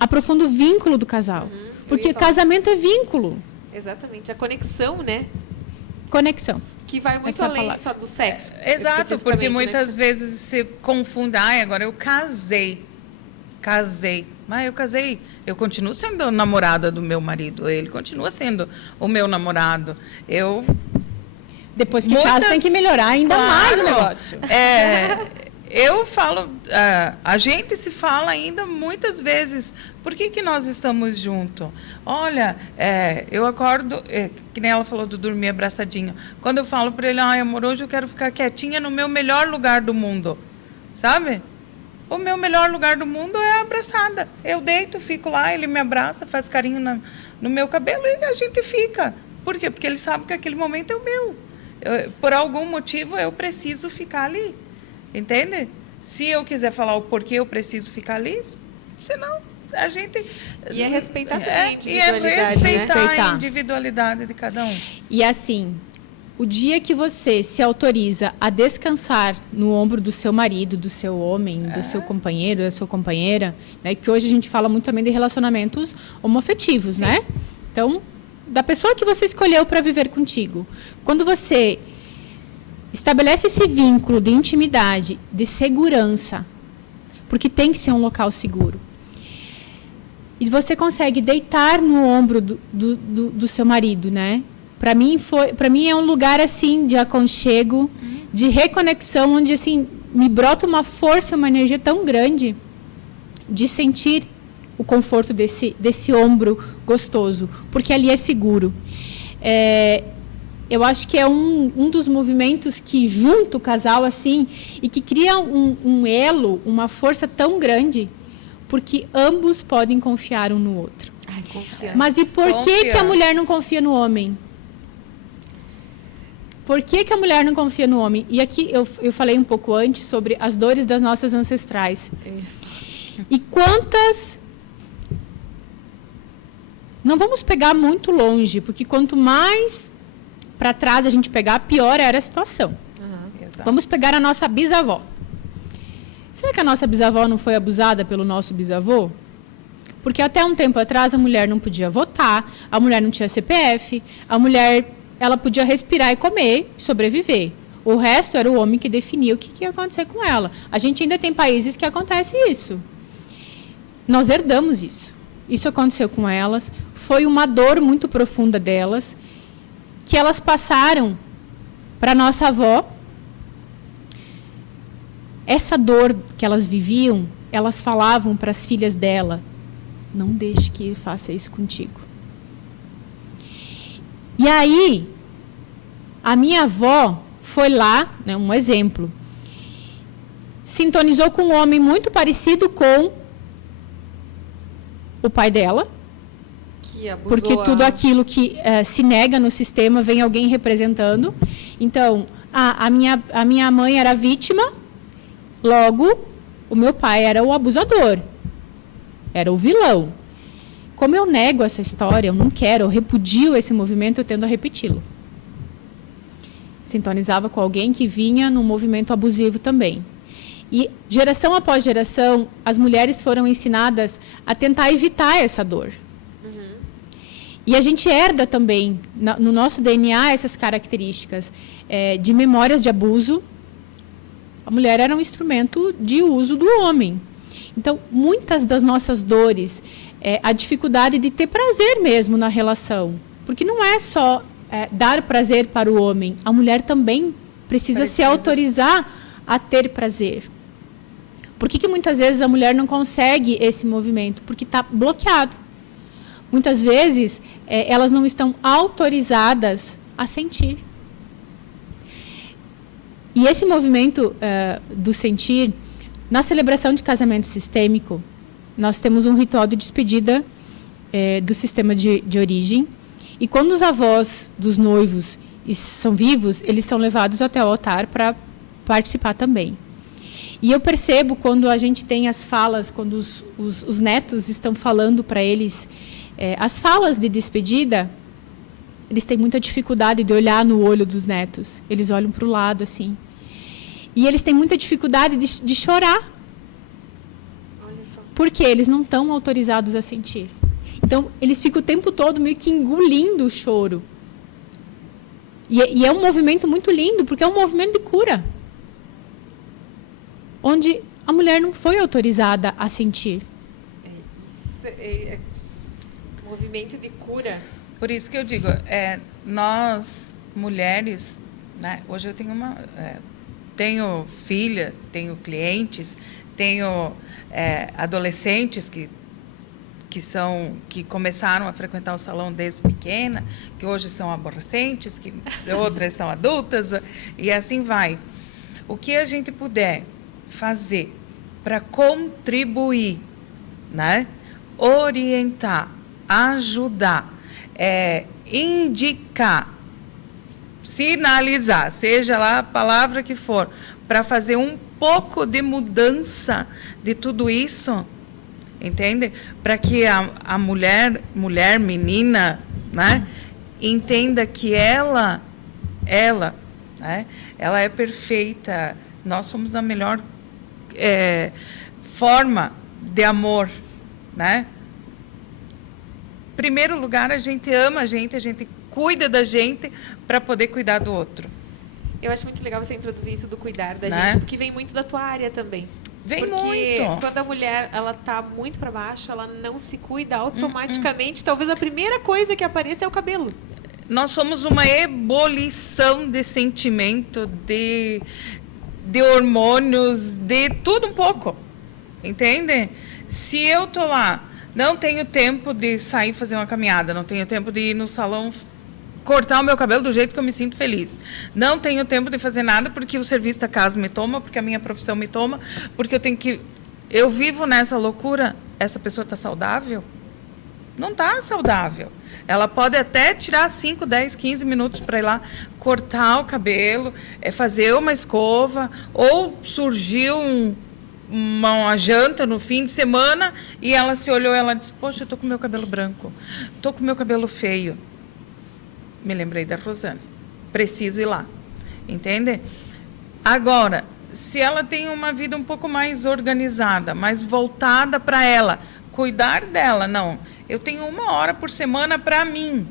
aprofunda o vínculo do casal. Porque casamento é vínculo. Exatamente, a conexão, né? Conexão. Que vai muito além só do sexo. Exato, porque muitas vezes se confunde. Agora eu casei. Mas eu casei. Eu continuo sendo namorada do meu marido. Ele continua sendo o meu namorado. Depois que casa, tem que melhorar ainda mais o negócio. Eu falo, a gente se fala ainda muitas vezes, por que nós estamos juntos? Olha, eu acordo, que nem ela falou do dormir abraçadinho. Quando eu falo para ele, amor, hoje eu quero ficar quietinha no meu melhor lugar do mundo, sabe? O meu melhor lugar do mundo é a abraçada. Eu deito, fico lá, ele me abraça, faz carinho no meu cabelo e a gente fica. Por quê? Porque ele sabe que aquele momento é o meu. Por algum motivo, eu preciso ficar ali. Entende? Se eu quiser falar o porquê eu preciso ficar ali, senão a gente... E é respeitar também a individualidade, E é respeitar né? a individualidade de cada um. E assim, o dia que você se autoriza a descansar no ombro do seu marido, do seu homem, do seu companheiro, da sua companheira, né? Que hoje a gente fala muito também de relacionamentos homoafetivos, né? Então, da pessoa que você escolheu para viver contigo. Quando você estabelece esse vínculo de intimidade, de segurança, porque tem que ser um local seguro. E você consegue deitar no ombro do seu marido, né? Para mim é um lugar assim de aconchego, de reconexão, onde assim me brota uma força, uma energia tão grande de sentir o conforto desse ombro gostoso, porque ali é seguro. Eu acho que é um dos movimentos que junta o casal assim e que cria um elo, uma força tão grande, porque ambos podem confiar um no outro. Ai, confiança. Mas e por que a mulher não confia no homem? Por que a mulher não confia no homem? E aqui eu falei um pouco antes sobre as dores das nossas ancestrais. E quantas... Não vamos pegar muito longe, porque quanto mais para trás a gente pegar, pior era a situação. Vamos pegar a nossa bisavó. Será que a nossa bisavó não foi abusada pelo nosso bisavô? Porque até um tempo atrás a mulher não podia votar, a mulher não tinha CPF, a mulher ela podia respirar e comer, sobreviver. O resto era o homem que definia o que ia acontecer com ela. A gente ainda tem países que acontece isso. Nós herdamos isso. Isso aconteceu com elas. Foi uma dor muito profunda delas, que elas passaram para nossa avó, essa dor que elas viviam, elas falavam para as filhas dela: não deixe que ele faça isso contigo. E aí, a minha avó foi lá, né, um exemplo, sintonizou com um homem muito parecido com o pai dela, Que abusou porque tudo aquilo que se nega no sistema vem alguém representando. Então, a minha mãe era vítima, logo, o meu pai era o abusador, era o vilão. Como eu nego essa história, eu não quero, eu repudio esse movimento, eu tendo a repeti-lo. Sintonizava com alguém que vinha num movimento abusivo também. E, geração após geração, as mulheres foram ensinadas a tentar evitar essa dor. Uhum. E a gente herda também, no nosso DNA, essas características de memórias de abuso. A mulher era um instrumento de uso do homem. Então, muitas das nossas dores, a dificuldade de ter prazer mesmo na relação. Porque não é só dar prazer para o homem. A mulher também precisa se autorizar a ter prazer. Por que muitas vezes a mulher não consegue esse movimento? Porque está bloqueado. Muitas vezes, elas não estão autorizadas a sentir. E esse movimento do sentir, na celebração de casamento sistêmico, nós temos um ritual de despedida do sistema de origem. E quando os avós dos noivos são vivos, eles são levados até o altar para participar também. E eu percebo quando a gente tem as falas, quando os netos estão falando para eles, as falas de despedida, eles têm muita dificuldade de olhar no olho dos netos. Eles olham para o lado, assim. E eles têm muita dificuldade de chorar. Porque eles não estão autorizados a sentir. Então, eles ficam o tempo todo meio que engolindo o choro. E é um movimento muito lindo, porque é um movimento de cura. Onde a mulher não foi autorizada a sentir. Isso é movimento de cura. Por isso que eu digo, nós, mulheres, né, hoje eu tenho filha, tenho clientes, tenho adolescentes que começaram a frequentar o salão desde pequena, que hoje são adolescentes, que outras são adultas, e assim vai. O que a gente puder fazer para contribuir, né? Orientar, ajudar, indicar, sinalizar, seja lá a palavra que for, para fazer um pouco de mudança de tudo isso, entende? Para que a mulher, menina, né, entenda que ela, né, ela é perfeita. Nós somos a melhor forma de amor, né? Em primeiro lugar, a gente ama a gente cuida da gente para poder cuidar do outro. Eu acho muito legal você introduzir isso do cuidar da né? gente, porque vem muito da tua área também. Vem porque muito. Quando a mulher ela tá muito para baixo, ela não se cuida automaticamente. Talvez a primeira coisa que apareça é o cabelo. Nós somos uma ebulição de sentimento, de hormônios, de tudo um pouco, entende? Se eu tô lá, não tenho tempo de sair fazer uma caminhada, não tenho tempo de ir no salão cortar o meu cabelo do jeito que eu me sinto feliz, não tenho tempo de fazer nada porque o serviço da casa me toma, porque a minha profissão me toma, porque eu vivo nessa loucura. Essa pessoa está saudável? Não está saudável. Ela pode até tirar 5, 10, 15 minutos para ir lá cortar o cabelo, fazer uma escova, ou surgiu uma janta no fim de semana e ela se olhou e ela disse: poxa, eu estou com meu cabelo branco, estou com meu cabelo feio. Me lembrei da Rosane. Preciso ir lá. Entende? Agora, se ela tem uma vida um pouco mais organizada, mais voltada para ela, cuidar dela, não. Eu tenho 1 hora por semana para mim,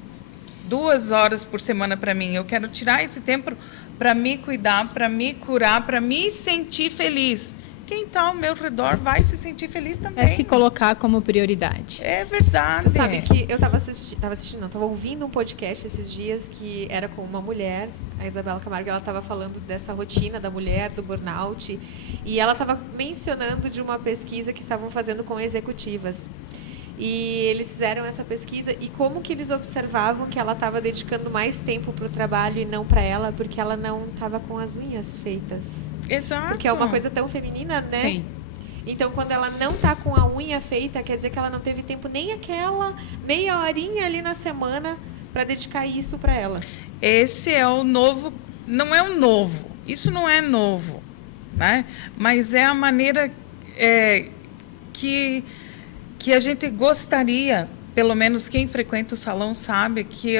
2 horas por semana para mim. Eu quero tirar esse tempo para me cuidar, para me curar, para me sentir feliz. quem está ao meu redor vai se sentir feliz também. É se colocar como prioridade. É verdade. Tu sabe que eu estava ouvindo um podcast esses dias que era com uma mulher, a Isabela Camargo, ela estava falando dessa rotina da mulher, do burnout, e ela estava mencionando de uma pesquisa que estavam fazendo com executivas. E eles fizeram essa pesquisa e como que eles observavam que ela estava dedicando mais tempo para o trabalho e não para ela, porque ela não estava com as unhas feitas. Exato. Porque é uma coisa tão feminina, né? Sim. Então, quando ela não está com a unha feita, quer dizer que ela não teve tempo nem aquela meia horinha ali na semana para dedicar isso para ela. Esse é o novo, não é o novo, isso não é novo, né? Mas é a maneira que a gente gostaria, pelo menos quem frequenta o salão sabe, que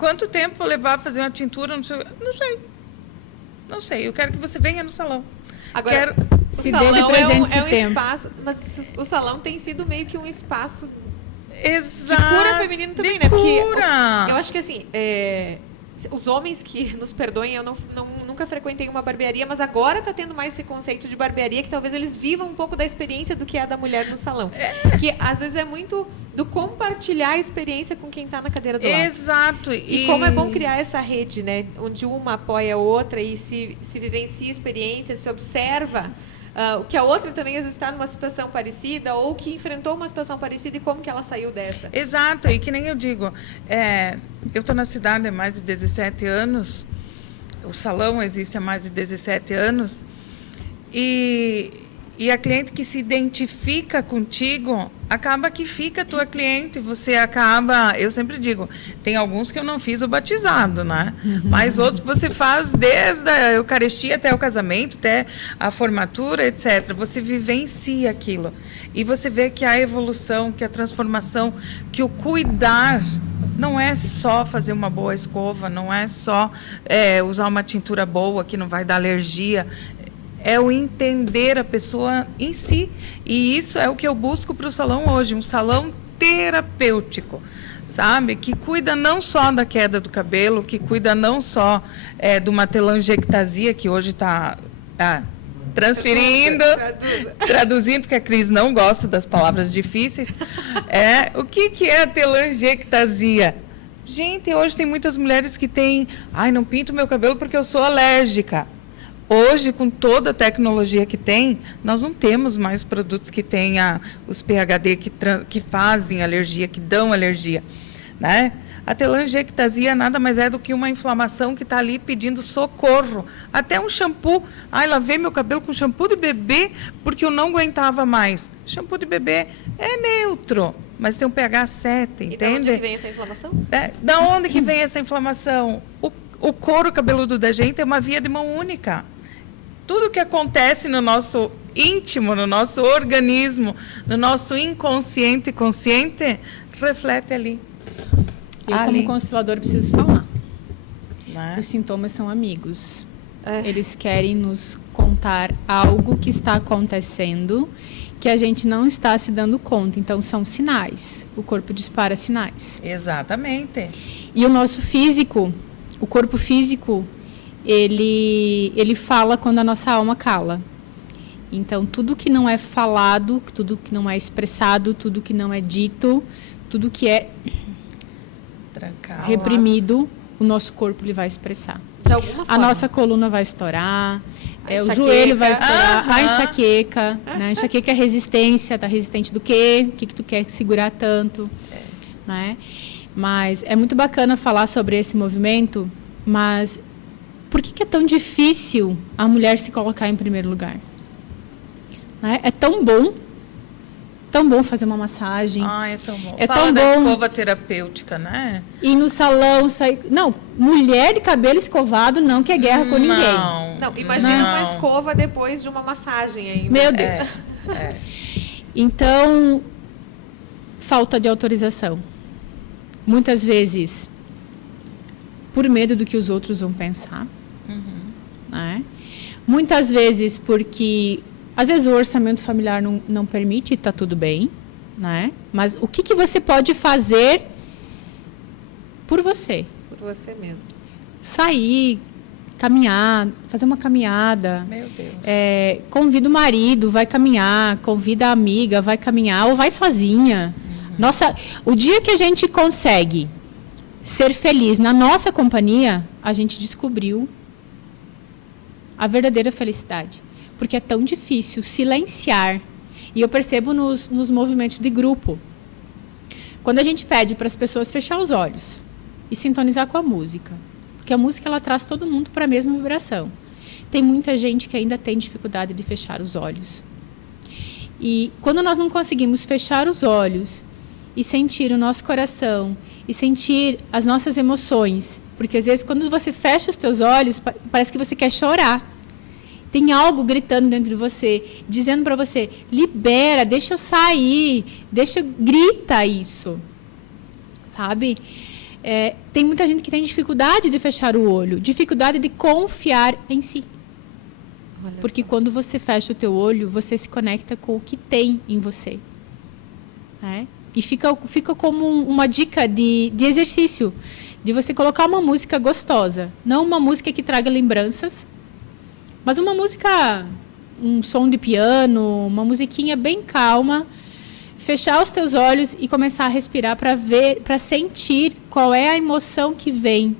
quanto tempo vou levar a fazer uma tintura? Não sei, eu quero que você venha no salão. Agora, o Se salão dê de presente é um esse tempo. espaço, mas o salão tem sido meio que um espaço Exato. de cura feminino também, de né? Porque cura. eu acho que assim, os homens que nos perdoem, eu nunca frequentei uma barbearia, mas agora está tendo mais esse conceito de barbearia, que talvez eles vivam um pouco da experiência do que é a da mulher no salão. Que às vezes é muito do compartilhar a experiência com quem está na cadeira do lado. Exato. E como é bom criar essa rede, né? Onde uma apoia a outra e se vivencia experiências, se observa que a outra também às vezes está numa situação parecida ou que enfrentou uma situação parecida e como que ela saiu dessa. Exato, e que nem eu digo, eu estou na cidade há mais de 17 anos, o salão existe há mais de 17 anos, e a cliente que se identifica contigo, acaba que fica tua cliente, você acaba, eu sempre digo, tem alguns que eu não fiz o batizado, né? Mas outros você faz desde a Eucaristia até o casamento, até a formatura, etc. Você vivencia aquilo. E você vê que a evolução, que a transformação, que o cuidar não é só fazer uma boa escova, não é só usar uma tintura boa que não vai dar alergia. É o entender a pessoa em si. E isso é o que eu busco para o salão hoje, um salão terapêutico, sabe? Que cuida não só da queda do cabelo, que cuida não só de uma telangiectasia, que hoje está traduzindo, porque a Cris não gosta das palavras difíceis. O que é a telangiectasia? Gente, hoje tem muitas mulheres que têm, não pinto meu cabelo porque eu sou alérgica. Hoje, com toda a tecnologia que tem, nós não temos mais produtos que tenham os PHD que fazem alergia, que dão alergia, né? A telangiectasia nada mais é do que uma inflamação que está ali pedindo socorro. Até um shampoo. Lavei meu cabelo com shampoo de bebê porque eu não aguentava mais. Shampoo de bebê é neutro, mas tem um pH 7, entende? E de onde que vem essa inflamação? Da onde que vem essa inflamação? O couro cabeludo da gente é uma via de mão única. Tudo que acontece no nosso íntimo, no nosso organismo, no nosso inconsciente e consciente, reflete ali. Eu, como constelador, preciso falar. Né? Os sintomas são amigos. Eles querem nos contar algo que está acontecendo, que a gente não está se dando conta. Então, são sinais. O corpo dispara sinais. Exatamente. E o nosso físico, o corpo físico, ele fala quando a nossa alma cala. Então, tudo que não é falado, tudo que não é expressado, tudo que não é dito, tudo que é reprimido, o nosso corpo ele vai expressar. De alguma forma. A nossa coluna vai estourar, o joelho vai estourar, a enxaqueca. Né? A enxaqueca é resistência, tá resistente do quê? O que tu quer segurar tanto? Né? Mas é muito bacana falar sobre esse movimento, mas por que é tão difícil a mulher se colocar em primeiro lugar? Né? É tão bom fazer uma massagem. É tão bom. É Fala tão da bom escova terapêutica, né? ir no salão, sair... Não, mulher de cabelo escovado não quer guerra com ninguém. Não, imagina uma escova depois de uma massagem ainda. Meu Deus. Então, falta de autorização. Muitas vezes, por medo do que os outros vão pensar. Né? Muitas vezes porque, às vezes, o orçamento familiar não permite e está tudo bem. Né? Mas o que você pode fazer por você? Por você mesmo. Sair, caminhar, fazer uma caminhada. Meu Deus. Convida o marido, vai caminhar, convida a amiga, vai caminhar, ou vai sozinha. Nossa, o dia que a gente consegue ser feliz na nossa companhia, a gente descobriu a verdadeira felicidade. Porque é tão difícil silenciar. E eu percebo nos movimentos de grupo. Quando a gente pede para as pessoas fechar os olhos e sintonizar com a música, porque a música ela traz todo mundo para a mesma vibração. Tem muita gente que ainda tem dificuldade de fechar os olhos. E quando nós não conseguimos fechar os olhos e sentir o nosso coração e sentir as nossas emoções, porque às vezes quando você fecha os teus olhos, parece que você quer chorar. Tem algo gritando dentro de você, dizendo para você, libera, deixa eu sair, grita isso, sabe? Tem muita gente que tem dificuldade de fechar o olho, dificuldade de confiar em si. Porque quando você fecha o teu olho, você se conecta com o que tem em você. E fica como uma dica de exercício, de você colocar uma música gostosa, não uma música que traga lembranças, mas uma música, um som de piano, uma musiquinha bem calma, fechar os teus olhos e começar a respirar para sentir qual é a emoção que vem,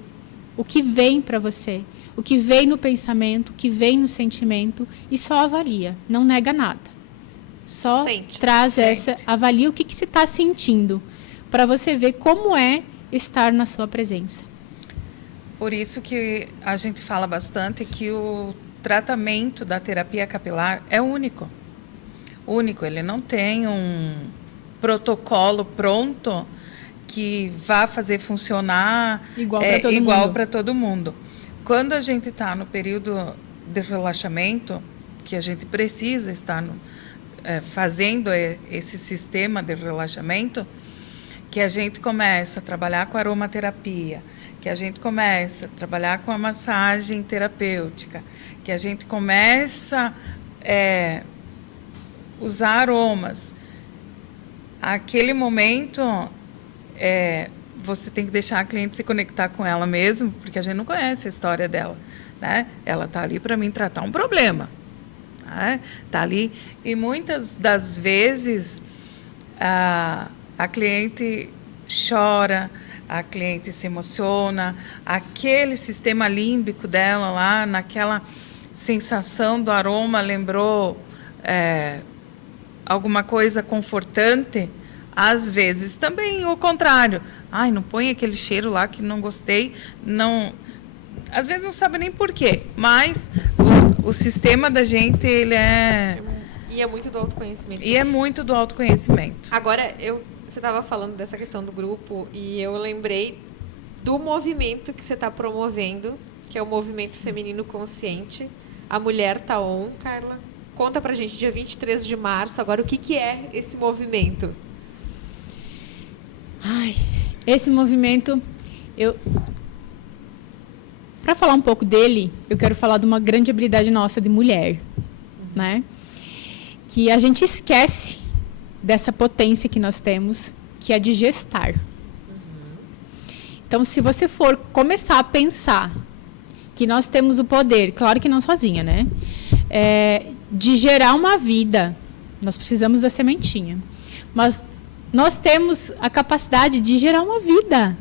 o que vem para você, o que vem no pensamento, o que vem no sentimento, e só avalia, não nega nada. Só avalia o que você está sentindo, para você ver como é estar na sua presença. Por isso que a gente fala bastante que o tratamento da terapia capilar é único. Único, ele não tem um protocolo pronto que vá fazer funcionar igual para todo mundo. Quando a gente está no período de relaxamento, que a gente precisa estar fazendo esse sistema de relaxamento, que a gente começa a trabalhar com a aromaterapia, que a gente começa a trabalhar com a massagem terapêutica, que a gente começa a usar aromas. Aquele momento, você tem que deixar a cliente se conectar com ela mesmo, porque a gente não conhece a história dela, né? Ela está ali para mim tratar um problema. Está ali. E muitas das vezes a cliente chora, a cliente se emociona, aquele sistema límbico dela lá, naquela sensação do aroma, lembrou alguma coisa confortante. Às vezes também o contrário. Ai, não põe aquele cheiro lá que não gostei. Não, às vezes não sabe nem por quê, mas o sistema da gente, ele é... E é muito do autoconhecimento. E é muito do autoconhecimento. Agora, você estava falando dessa questão do grupo e eu lembrei do movimento que você está promovendo, que é o Movimento Feminino Consciente. A Mulher Tá On, Carla. Conta pra gente, dia 23 de março, agora o que é esse movimento? Esse movimento, para falar um pouco dele, eu quero falar de uma grande habilidade nossa de mulher, né? Que a gente esquece dessa potência que nós temos, que é de gestar. Então, se você for começar a pensar que nós temos o poder, claro que não sozinha, né? De gerar uma vida, nós precisamos da sementinha, mas nós temos a capacidade de gerar uma vida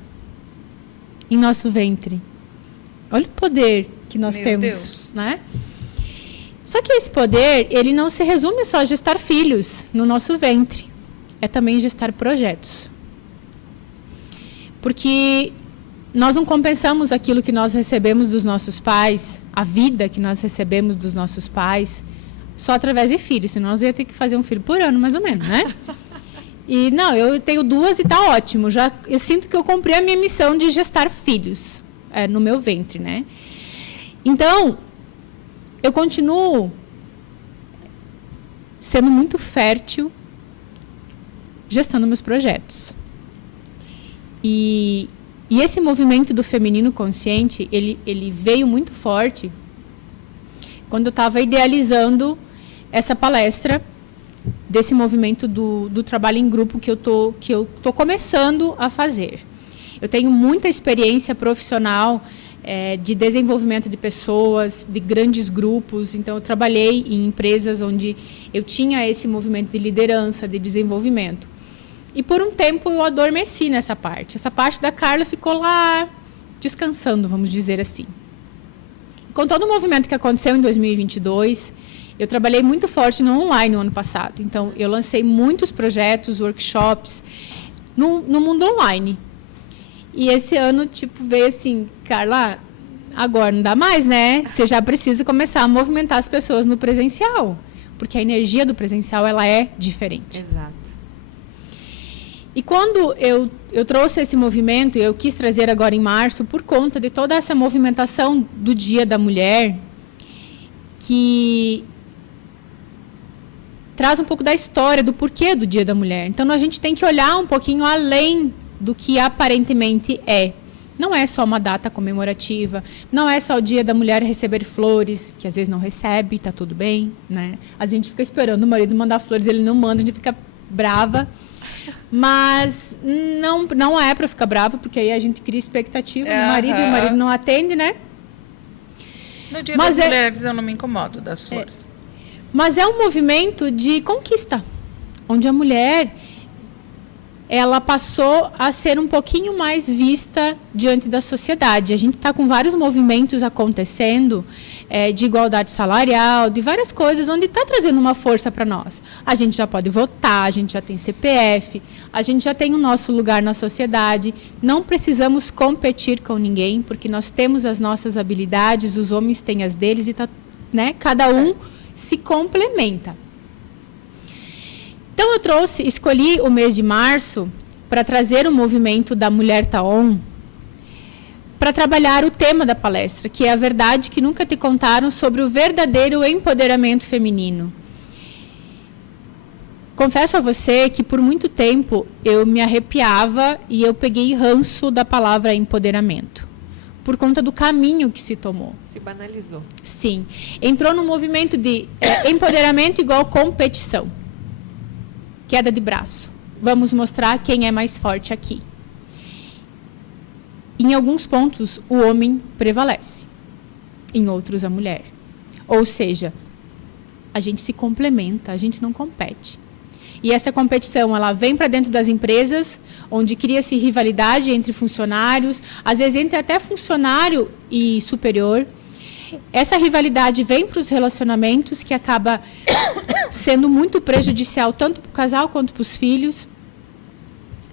em nosso ventre. Olha o poder que nós temos, Deus, né? Só que esse poder, ele não se resume só a gestar filhos no nosso ventre. É também gestar projetos. Porque nós não compensamos aquilo que nós recebemos dos nossos pais, a vida que nós recebemos dos nossos pais, só através de filhos. Senão nós ia ter que fazer um filho por ano, mais ou menos, né? E não, eu tenho 2 e está ótimo. Eu sinto que eu cumpri a minha missão de gestar filhos no meu ventre, né? Então, eu continuo sendo muito fértil, gestando meus projetos. E esse movimento do feminino consciente, ele veio muito forte quando eu estava idealizando essa palestra desse movimento do trabalho em grupo que eu tô começando a fazer. Eu tenho muita experiência profissional de desenvolvimento de pessoas, de grandes grupos. Então, eu trabalhei em empresas onde eu tinha esse movimento de liderança, de desenvolvimento. E, por um tempo, eu adormeci nessa parte. Essa parte da Carla ficou lá descansando, vamos dizer assim. Com todo o movimento que aconteceu em 2022, eu trabalhei muito forte no online no ano passado. Então, eu lancei muitos projetos, workshops, no mundo online. E esse ano, veio assim, Carla, agora não dá mais, né? Você já precisa começar a movimentar as pessoas no presencial. Porque a energia do presencial, ela é diferente. Exato. E quando eu trouxe esse movimento, eu quis trazer agora em março, por conta de toda essa movimentação do Dia da Mulher, que traz um pouco da história, do porquê do Dia da Mulher. Então, a gente tem que olhar um pouquinho além do que aparentemente é. Não é só uma data comemorativa, não é só o Dia da Mulher receber flores, que às vezes não recebe, está tudo bem, né? A gente fica esperando o marido mandar flores, ele não manda, a gente fica brava. Mas não é para ficar brava, porque aí a gente cria expectativa no marido e o marido não atende, né? No Dia das Mulheres eu não me incomodo das flores. Mas é um movimento de conquista, onde a mulher ela passou a ser um pouquinho mais vista diante da sociedade. A gente está com vários movimentos acontecendo de igualdade salarial, de várias coisas, onde está trazendo uma força para nós. A gente já pode votar, a gente já tem CPF, a gente já tem o nosso lugar na sociedade. Não precisamos competir com ninguém, porque nós temos as nossas habilidades, os homens têm as deles, e né, cada um se complementa. Então, escolhi o mês de março para trazer o movimento da Mulher Tá On, para trabalhar o tema da palestra, que é a verdade que nunca te contaram sobre o verdadeiro empoderamento feminino. Confesso a você que por muito tempo eu me arrepiava e eu peguei ranço da palavra empoderamento, por conta do caminho que se tomou. Se banalizou. Sim. Entrou no movimento de empoderamento igual competição. Queda de braço. Vamos mostrar quem é mais forte aqui. Em alguns pontos, o homem prevalece. Em outros, a mulher. Ou seja, a gente se complementa, a gente não compete. E essa competição, ela vem para dentro das empresas, onde cria-se rivalidade entre funcionários, às vezes entre até funcionário e superior. Essa rivalidade vem para os relacionamentos, que acaba sendo muito prejudicial tanto para o casal quanto para os filhos.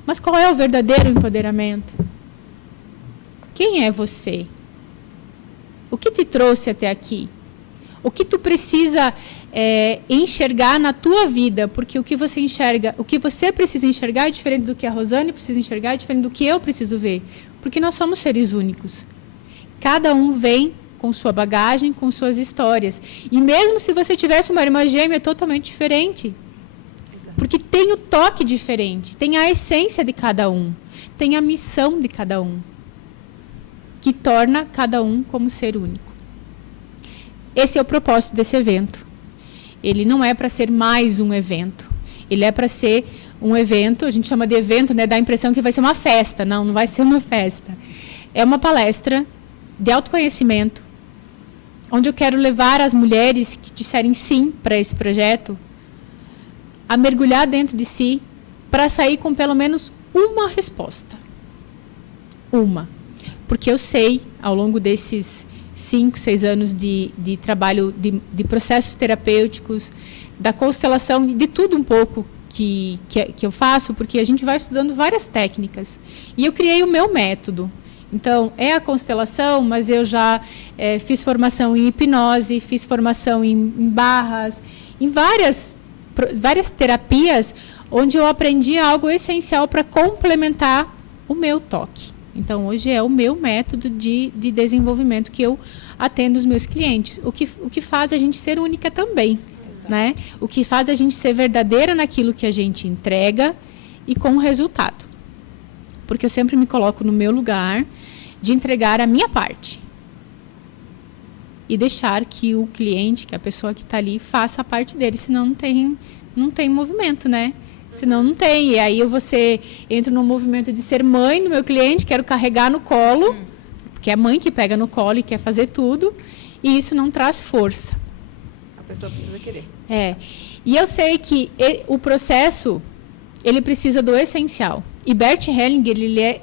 Mas qual é o verdadeiro empoderamento? Quem é você? O que te trouxe até aqui? O que tu precisa enxergar na tua vida? Porque o que você enxerga, o que você precisa enxergar é diferente do que a Rosane precisa enxergar, é diferente do que eu preciso ver. Porque nós somos seres únicos. Cada um vem com sua bagagem, com suas histórias. E mesmo se você tivesse uma irmã gêmea, é totalmente diferente. Exato. Porque tem o toque diferente, tem a essência de cada um, tem a missão de cada um, que torna cada um como ser único. Esse é o propósito desse evento. Ele não é para ser mais um evento. Ele é para ser um evento, a gente chama de evento, né, dá a impressão que vai ser uma festa. Não, não vai ser uma festa. É uma palestra de autoconhecimento, onde eu quero levar as mulheres que disserem sim para esse projeto a mergulhar dentro de si para sair com pelo menos uma resposta. Uma. Porque eu sei, ao longo desses 5, 6 anos de trabalho, de processos terapêuticos, da constelação, de tudo um pouco que eu faço, porque a gente vai estudando várias técnicas. E eu criei o meu método. Então, é a constelação, mas eu já fiz formação em hipnose, fiz formação em barras, em várias terapias, onde eu aprendi algo essencial para complementar o meu toque. Então, hoje é o meu método de desenvolvimento que eu atendo os meus clientes. O que faz a gente ser única também. Né? O que faz a gente ser verdadeira naquilo que a gente entrega e com o resultado. Porque eu sempre me coloco no meu lugar de entregar a minha parte. E deixar que o cliente, que a pessoa que está ali, faça a parte dele. Senão não tem movimento, né? Senão não tem. E aí você entra no movimento de ser mãe do meu cliente, quero carregar no colo, Porque é a mãe que pega no colo e quer fazer tudo, e isso não traz força. A pessoa precisa querer. E eu sei que o processo, ele precisa do essencial. E Bert Hellinger,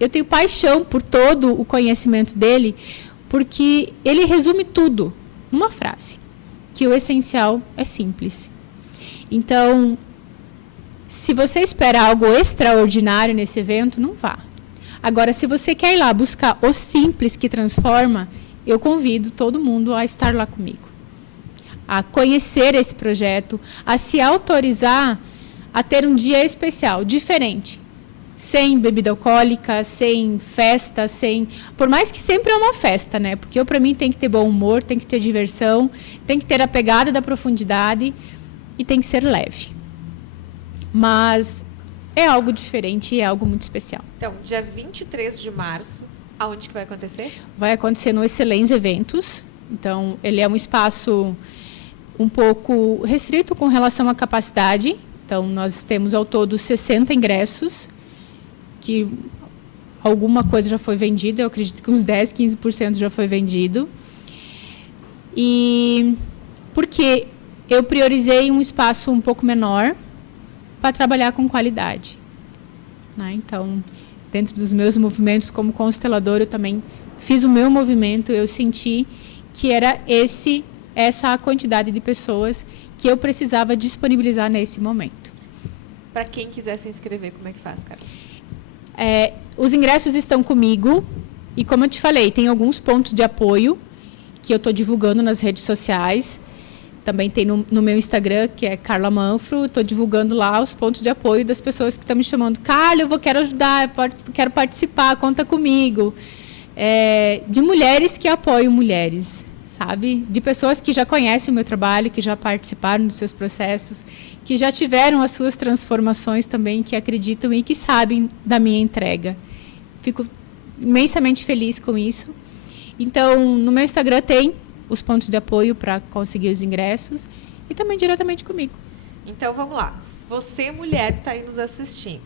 eu tenho paixão por todo o conhecimento dele, porque ele resume tudo numa frase, que o essencial é simples. Então, se você espera algo extraordinário nesse evento, não vá. Agora, se você quer ir lá buscar o simples que transforma, eu convido todo mundo a estar lá comigo, a conhecer esse projeto, a se autorizar a ter um dia especial, diferente. Sem bebida alcoólica, sem festa, por mais que sempre é uma festa, né? Porque para mim tem que ter bom humor, tem que ter diversão, tem que ter a pegada da profundidade e tem que ser leve. Mas é algo diferente e é algo muito especial. Então, dia 23 de março, aonde que vai acontecer? Vai acontecer no Excelência Eventos. Então, ele é um espaço um pouco restrito com relação à capacidade. Então, nós temos ao todo 60 ingressos, que alguma coisa já foi vendida, eu acredito que uns 10, 15% já foi vendido. E porque eu priorizei um espaço um pouco menor para trabalhar com qualidade, né? Então, dentro dos meus movimentos como constelador, eu também fiz o meu movimento, eu senti que era essa a quantidade de pessoas que eu precisava disponibilizar nesse momento. Para quem quiser se inscrever, como é que faz, cara? Os ingressos estão comigo e, como eu te falei, tem alguns pontos de apoio que eu estou divulgando nas redes sociais. Também tem no meu Instagram, que é Carla Manfro, estou divulgando lá os pontos de apoio das pessoas que estão me chamando. Carla, quero ajudar, quero participar, conta comigo. De mulheres que apoiam mulheres, sabe? De pessoas que já conhecem o meu trabalho, que já participaram dos seus processos, que já tiveram as suas transformações também, que acreditam e que sabem da minha entrega. Fico imensamente feliz com isso. Então, no meu Instagram tem os pontos de apoio para conseguir os ingressos e também diretamente comigo. Então, vamos lá. Se você, mulher, está aí nos assistindo,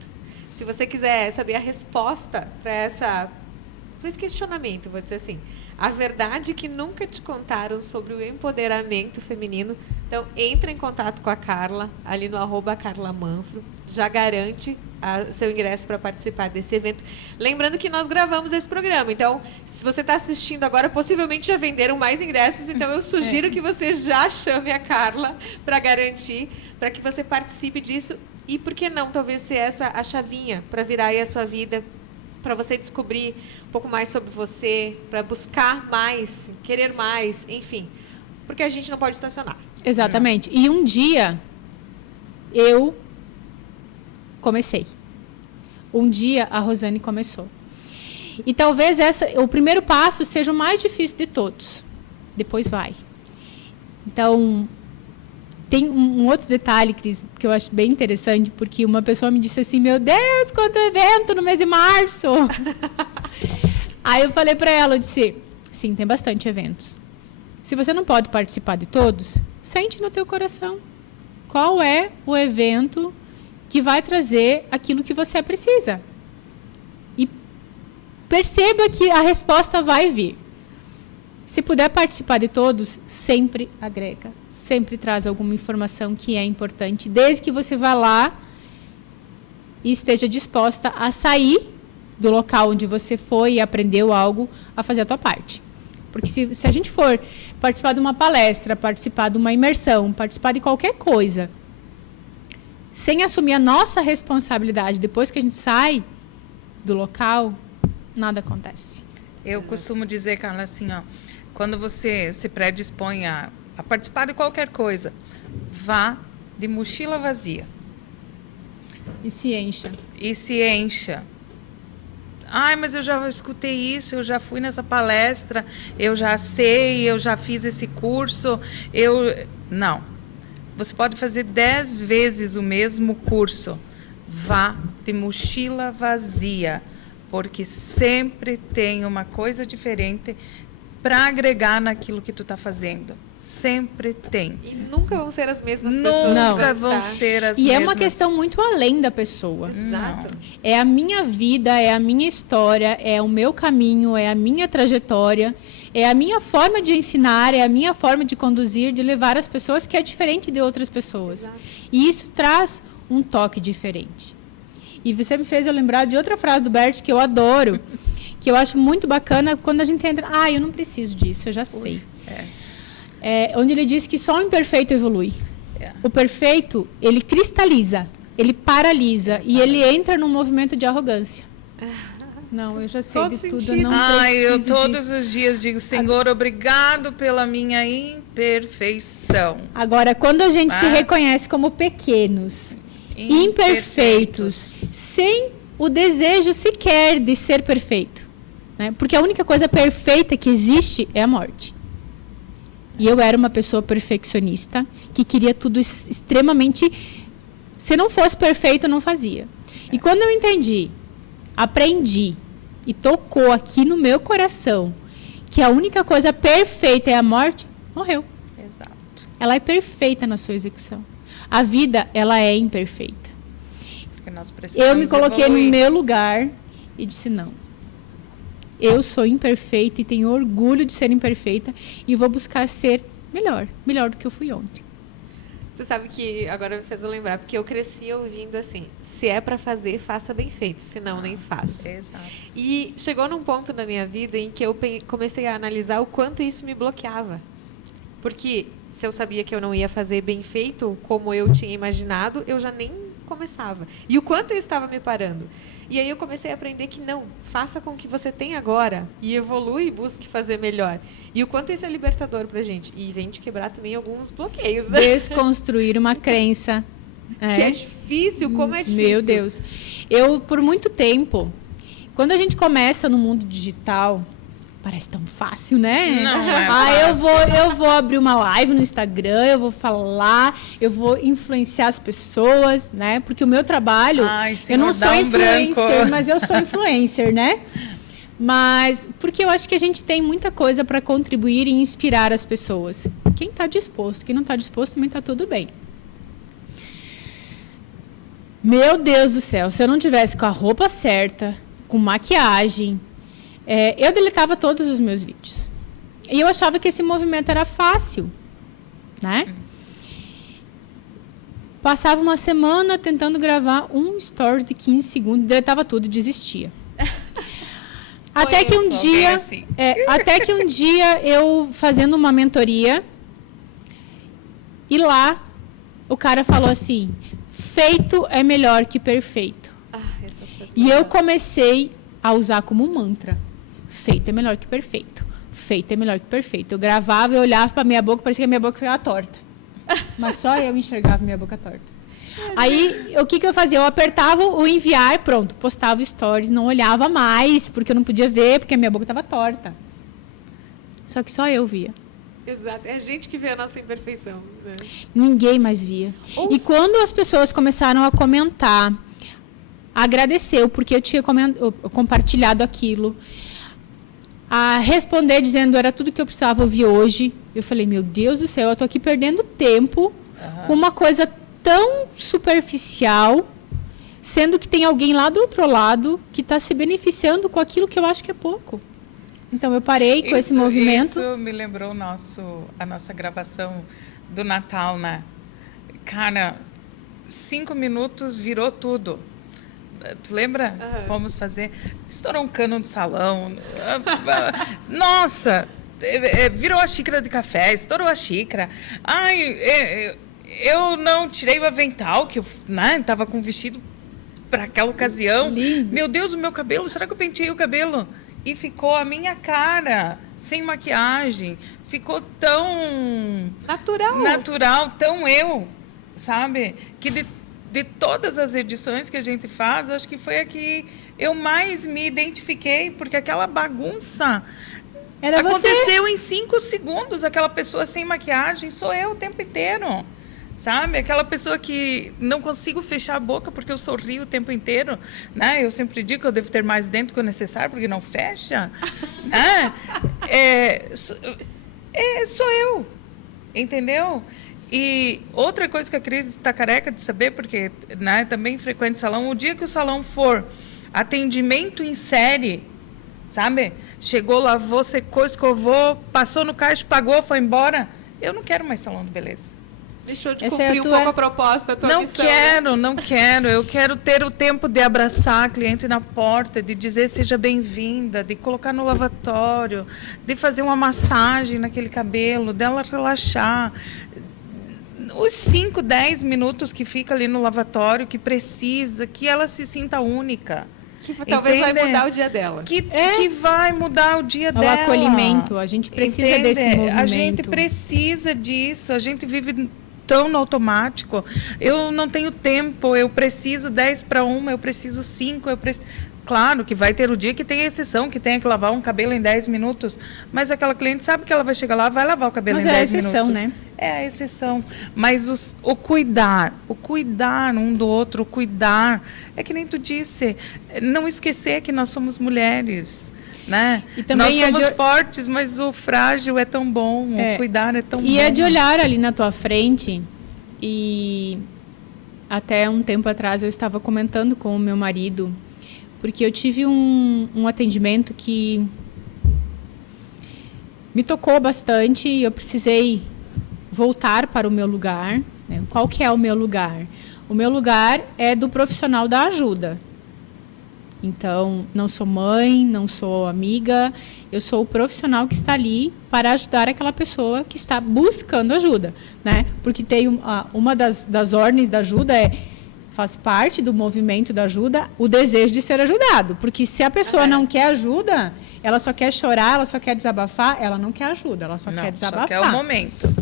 se você quiser saber a resposta para esse questionamento, vou dizer assim, a verdade que nunca te contaram sobre o empoderamento feminino, então entra em contato com a Carla, ali no @CarlaManfro, já garante seu ingresso para participar desse evento. Lembrando que nós gravamos esse programa, então, se você está assistindo agora, possivelmente já venderam mais ingressos, então eu sugiro que você já chame a Carla para garantir, para que você participe disso. E por que não, talvez ser essa a chavinha para virar aí a sua vida, para você descobrir um pouco mais sobre você, para buscar mais, querer mais, enfim. Porque a gente não pode estacionar. Exatamente. E um dia eu comecei. Um dia a Rosane começou. E talvez o primeiro passo seja o mais difícil de todos. Depois vai. Então, tem um outro detalhe, Cris, que eu acho bem interessante, porque uma pessoa me disse assim, meu Deus, quanto evento no mês de março! Aí eu falei para ela, eu disse, sim, tem bastante eventos. Se você não pode participar de todos, sente no teu coração. Qual é o evento que vai trazer aquilo que você precisa? E perceba que a resposta vai vir. Se puder participar de todos, sempre agrega. Sempre traz alguma informação que é importante, desde que você vá lá e esteja disposta a sair do local onde você foi e aprendeu algo, a fazer a tua parte. Porque se a gente for participar de uma palestra, participar de uma imersão, participar de qualquer coisa, sem assumir a nossa responsabilidade depois que a gente sai do local, nada acontece. Eu costumo dizer, Carla, assim, ó, quando você se predispõe a participar de qualquer coisa, vá de mochila vazia. E se encha. E se encha. Ai, mas eu já escutei isso, eu já fui nessa palestra, eu já sei, eu já fiz esse curso. Não. Você pode fazer 10 vezes o mesmo curso. Vá de mochila vazia, porque sempre tem uma coisa diferente para agregar naquilo que tu tá fazendo. Sempre tem. E nunca vão ser as mesmas pessoas. Nunca vão ser as mesmas. E é uma questão muito além da pessoa. Exato. É a minha vida, é a minha história, é o meu caminho, é a minha trajetória, é a minha forma de ensinar, é a minha forma de conduzir, de levar as pessoas, que é diferente de outras pessoas. Exato. E isso traz um toque diferente. E você me fez eu lembrar de outra frase do Bert que eu adoro, que eu acho muito bacana, quando a gente entra, eu não preciso disso, eu já sei. Onde ele diz que só o imperfeito evolui. O perfeito, ele cristaliza, ele paralisa e ele entra num movimento de arrogância. Não, eu já sei Todo de tudo, sentido. eu não preciso eu disso. todos os dias digo, Senhor, obrigado pela minha imperfeição. Agora, quando a gente se reconhece como pequenos, imperfeitos, sem o desejo sequer de ser perfeito, né? Porque a única coisa perfeita que existe é a morte. E eu era uma pessoa perfeccionista, que queria tudo extremamente... Se não fosse perfeito, eu não fazia. E quando eu entendi, aprendi e tocou aqui no meu coração que a única coisa perfeita é a morte, morreu. Exato. Ela é perfeita na sua execução. A vida, ela é imperfeita. Porque nós precisamos Eu me coloquei evoluir. no meu lugar e disse não. Eu sou imperfeita e tenho orgulho de ser imperfeita e vou buscar ser melhor do que eu fui ontem. Você sabe que agora me fez eu lembrar, porque eu cresci ouvindo assim, se é pra fazer, faça bem feito, senão nem faça. Exato. E chegou num ponto na minha vida em que eu comecei a analisar o quanto isso me bloqueava. Porque se eu sabia que eu não ia fazer bem feito, como eu tinha imaginado, eu já nem começava. E o quanto eu estava me parando. E aí eu comecei a aprender que não, faça com o que você tem agora e evolui e busque fazer melhor. E o quanto isso é libertador pra gente. E vem de quebrar também alguns bloqueios, né? Desconstruir uma crença. Que é difícil, como é difícil. Meu Deus. Eu, por muito tempo, quando a gente começa no mundo digital, parece tão fácil, né? Não é fácil. Eu vou abrir uma live no Instagram, eu vou falar, eu vou influenciar as pessoas, né? Porque o meu trabalho, eu não sou influencer, mas eu sou influencer, né? Mas porque eu acho que a gente tem muita coisa para contribuir e inspirar as pessoas. Quem está disposto, quem não está disposto também está tudo bem. Meu Deus do céu, se eu não tivesse com a roupa certa, com maquiagem, eu deletava todos os meus vídeos. E eu achava que esse movimento era fácil, né? Passava uma semana tentando gravar um story de 15 segundos, deletava tudo e desistia. Até que um dia eu fazendo uma mentoria e lá o cara falou assim: feito é melhor que perfeito. E eu comecei a usar como um mantra: feito é melhor que perfeito. Feito é melhor que perfeito. Eu gravava e olhava para minha boca, parecia que a minha boca ficava torta. Mas só eu enxergava minha boca torta. Aí, o que eu fazia? Eu apertava o enviar, pronto, postava stories, não olhava mais, porque eu não podia ver, porque a minha boca estava torta. Só que só eu via. Exato, é a gente que vê a nossa imperfeição, né? Ninguém mais via. E quando as pessoas começaram a comentar, a agradecer porque eu tinha compartilhado aquilo, a responder dizendo era tudo que eu precisava ouvir hoje, eu falei, meu Deus do céu, eu estou aqui perdendo tempo com uma coisa tão superficial, sendo que tem alguém lá do outro lado que está se beneficiando com aquilo que eu acho que é pouco. Então, eu parei com esse movimento. Isso me lembrou a nossa gravação do Natal, né? Cara, 5 minutos virou tudo. Tu lembra? Fomos fazer... Estourou um cano no salão. Nossa! Virou a xícara de café, estourou a xícara. Eu não tirei o avental, que eu estava com vestido para aquela ocasião. Lindo. Meu Deus, o meu cabelo, será que eu penteei o cabelo? E ficou a minha cara, sem maquiagem. Ficou tão... Natural, tão eu, sabe? Que de todas as edições que a gente faz, acho que foi a que eu mais me identifiquei, porque aquela bagunça... Aconteceu em 5 segundos, aquela pessoa sem maquiagem, sou eu o tempo inteiro. Sabe? Aquela pessoa que não consigo fechar a boca porque eu sorrio o tempo inteiro, né? Eu sempre digo que eu devo ter mais dentro que o necessário porque não fecha, né? Sou eu, entendeu? E outra coisa que a Cris está careca de saber, porque, né, também frequente salão, o dia que o salão for atendimento em série, sabe? Chegou, lavou, secou, escovou, passou no caixa, pagou, foi embora. Eu não quero mais salão de beleza. Deixou de cumprir um pouco a proposta, a tua missão. Não quero. Eu quero ter o tempo de abraçar a cliente na porta, de dizer seja bem-vinda, de colocar no lavatório, de fazer uma massagem naquele cabelo, dela relaxar. Os 5, 10 minutos que fica ali no lavatório, que precisa, que ela se sinta única. Que talvez vai mudar o dia dela. Que vai mudar o dia dela. O acolhimento, a gente precisa desse movimento. A gente precisa disso, a gente vive tão no automático. Eu não tenho tempo, eu preciso 10 para 1, eu preciso 5, Claro que vai ter o dia que tem exceção, que tenha que lavar um cabelo em 10 minutos, mas aquela cliente sabe que ela vai chegar lá, vai lavar o cabelo em 10 minutos. Mas é a exceção, né? É a exceção. Mas o cuidar um do outro, o cuidar, é que nem tu disse, não esquecer que nós somos mulheres, né? E também nós somos fortes, mas o frágil é tão bom, o cuidar é tão bom. E é de olhar ali na tua frente, e até um tempo atrás eu estava comentando com o meu marido, porque eu tive um atendimento que me tocou bastante e eu precisei voltar para o meu lugar. Né? Qual que é o meu lugar? O meu lugar é do profissional da ajuda. Então, não sou mãe, não sou amiga, eu sou o profissional que está ali para ajudar aquela pessoa que está buscando ajuda. Né? Porque tem uma das ordens da ajuda faz parte do movimento da ajuda o desejo de ser ajudado. Porque se a pessoa não quer ajuda, ela só quer chorar, ela só quer desabafar, ela não quer ajuda, ela só quer desabafar. Só quer o momento.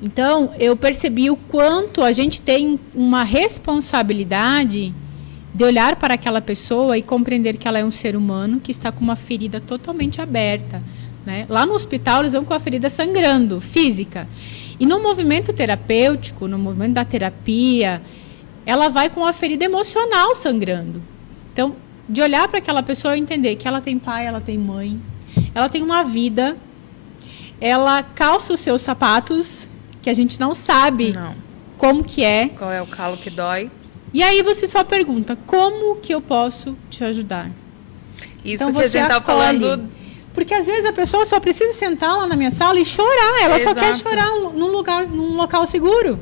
Então, eu percebi o quanto a gente tem uma responsabilidade de olhar para aquela pessoa e compreender que ela é um ser humano que está com uma ferida totalmente aberta. Né? Lá no hospital, eles vão com a ferida sangrando, física. E no movimento terapêutico, no movimento da terapia, ela vai com a ferida emocional sangrando. Então, de olhar para aquela pessoa e entender que ela tem pai, ela tem mãe, ela tem uma vida, ela calça os seus sapatos, que a gente não sabe como que é. Qual é o calo que dói. E aí você só pergunta, como que eu posso te ajudar? Isso então, que a gente está falando. Porque às vezes a pessoa só precisa sentar lá na minha sala e chorar. Ela só quer chorar num local seguro.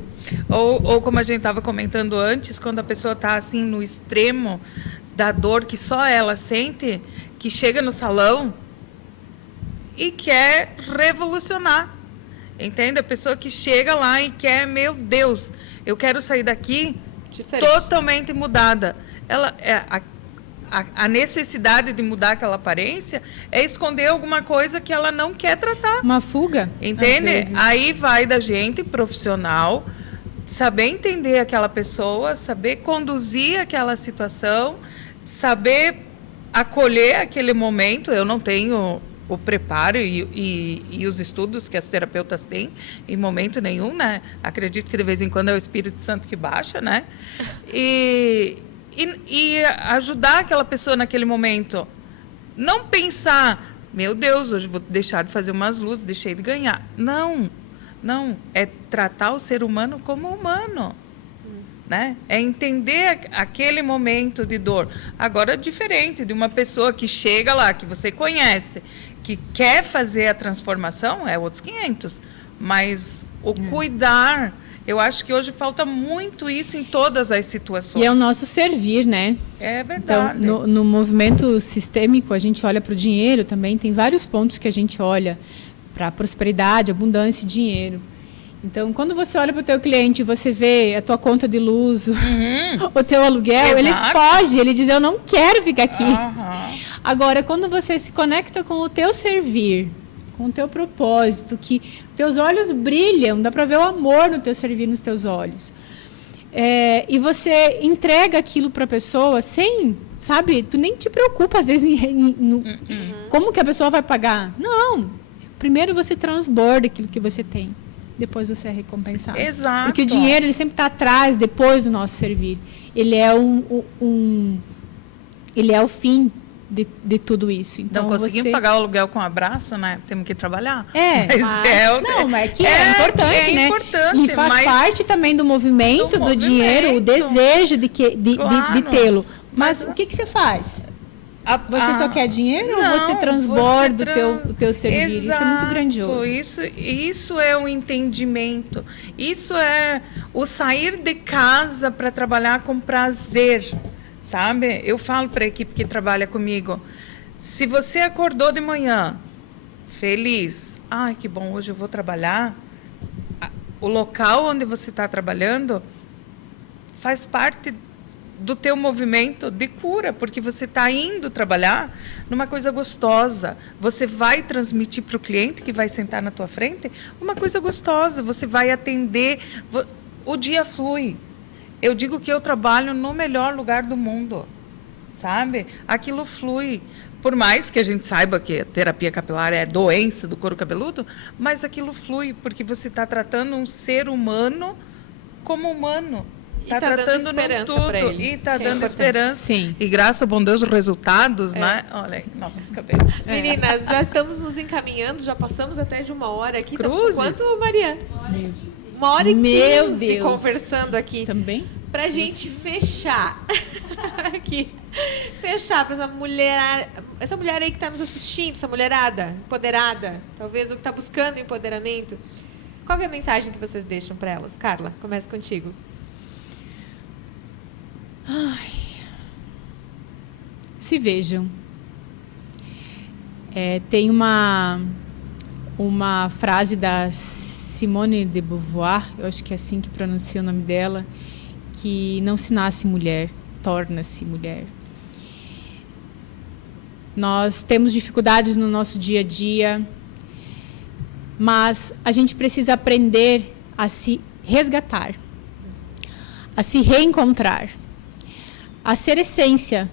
Ou como a gente estava comentando antes, quando a pessoa está assim no extremo da dor que só ela sente, que chega no salão e quer revolucionar. Entende? A pessoa que chega lá e quer, meu Deus, eu quero sair daqui totalmente mudada. Ela a necessidade de mudar aquela aparência é esconder alguma coisa que ela não quer tratar. Uma fuga. Entende? Aí vai da gente, profissional, saber entender aquela pessoa, saber conduzir aquela situação, saber acolher aquele momento. Eu não tenho o preparo e os estudos que as terapeutas têm em momento nenhum, né? Acredito que de vez em quando é o Espírito Santo que baixa, né? E ajudar aquela pessoa naquele momento. Não pensar, meu Deus, hoje vou deixar de fazer umas luzes, deixei de ganhar. Não. É tratar o ser humano como humano. Né? É entender aquele momento de dor. Agora, diferente de uma pessoa que chega lá, que você conhece, que quer fazer a transformação, é outros 500. Mas o cuidar... Eu acho que hoje falta muito isso em todas as situações. E é o nosso servir, né? É verdade. Então, no movimento sistêmico, a gente olha para o dinheiro também. Tem vários pontos que a gente olha para a prosperidade, abundância e dinheiro. Então, quando você olha para o teu cliente, você vê a tua conta de luz, o teu aluguel, ele foge, ele diz, eu não quero ficar aqui. Agora, quando você se conecta com o teu servir, com o teu propósito, que teus olhos brilham, dá para ver o amor no teu servir, nos teus olhos. E você entrega aquilo para a pessoa sem, sabe, tu nem te preocupa às vezes como que a pessoa vai pagar. Não, primeiro você transborda aquilo que você tem, depois você é recompensado. Exato. Porque o dinheiro, ele sempre está atrás, depois do nosso servir. Ele é ele é o fim, de tudo isso. Então, não conseguimos pagar o aluguel com abraço, né? Temos que trabalhar. Mas é importante, né? Importante, e faz parte também do movimento, do dinheiro, o desejo de tê-lo. Mas o que você faz? Você só quer dinheiro ou você transborda o teu servir? Exato, isso é muito grandioso. Isso é o entendimento. Isso é o sair de casa para trabalhar com prazer, sabe? Eu falo para a equipe que trabalha comigo, se você acordou de manhã feliz, ai, que bom, hoje eu vou trabalhar, o local onde você está trabalhando faz parte do teu movimento de cura, porque você está indo trabalhar numa coisa gostosa. Você vai transmitir para o cliente que vai sentar na tua frente uma coisa gostosa. Você vai atender. O dia flui. Eu digo que eu trabalho no melhor lugar do mundo, sabe? Aquilo flui. Por mais que a gente saiba que a terapia capilar é doença do couro cabeludo, mas aquilo flui, porque você está tratando um ser humano como humano. Está tratando no tudo e está dando esperança. Sim. E graças ao bom Deus, os resultados, né? Olha aí, nossos cabelos. Meninas, já estamos nos encaminhando, já passamos até de 1 hora aqui. Cruzes. Tá quanto, Maria? 1h15 conversando aqui. Também? Pra gente fechar. Aqui. Fechar para essa mulher aí que está nos assistindo, essa mulherada empoderada, talvez o que está buscando empoderamento. Qual é a mensagem que vocês deixam para elas? Carla, começa contigo. Se vejam. Tem uma frase da Simone de Beauvoir, eu acho que é assim que pronuncia o nome dela, que não se nasce mulher, torna-se mulher. Nós temos dificuldades no nosso dia a dia, mas a gente precisa aprender a se resgatar, a se reencontrar, a ser essência,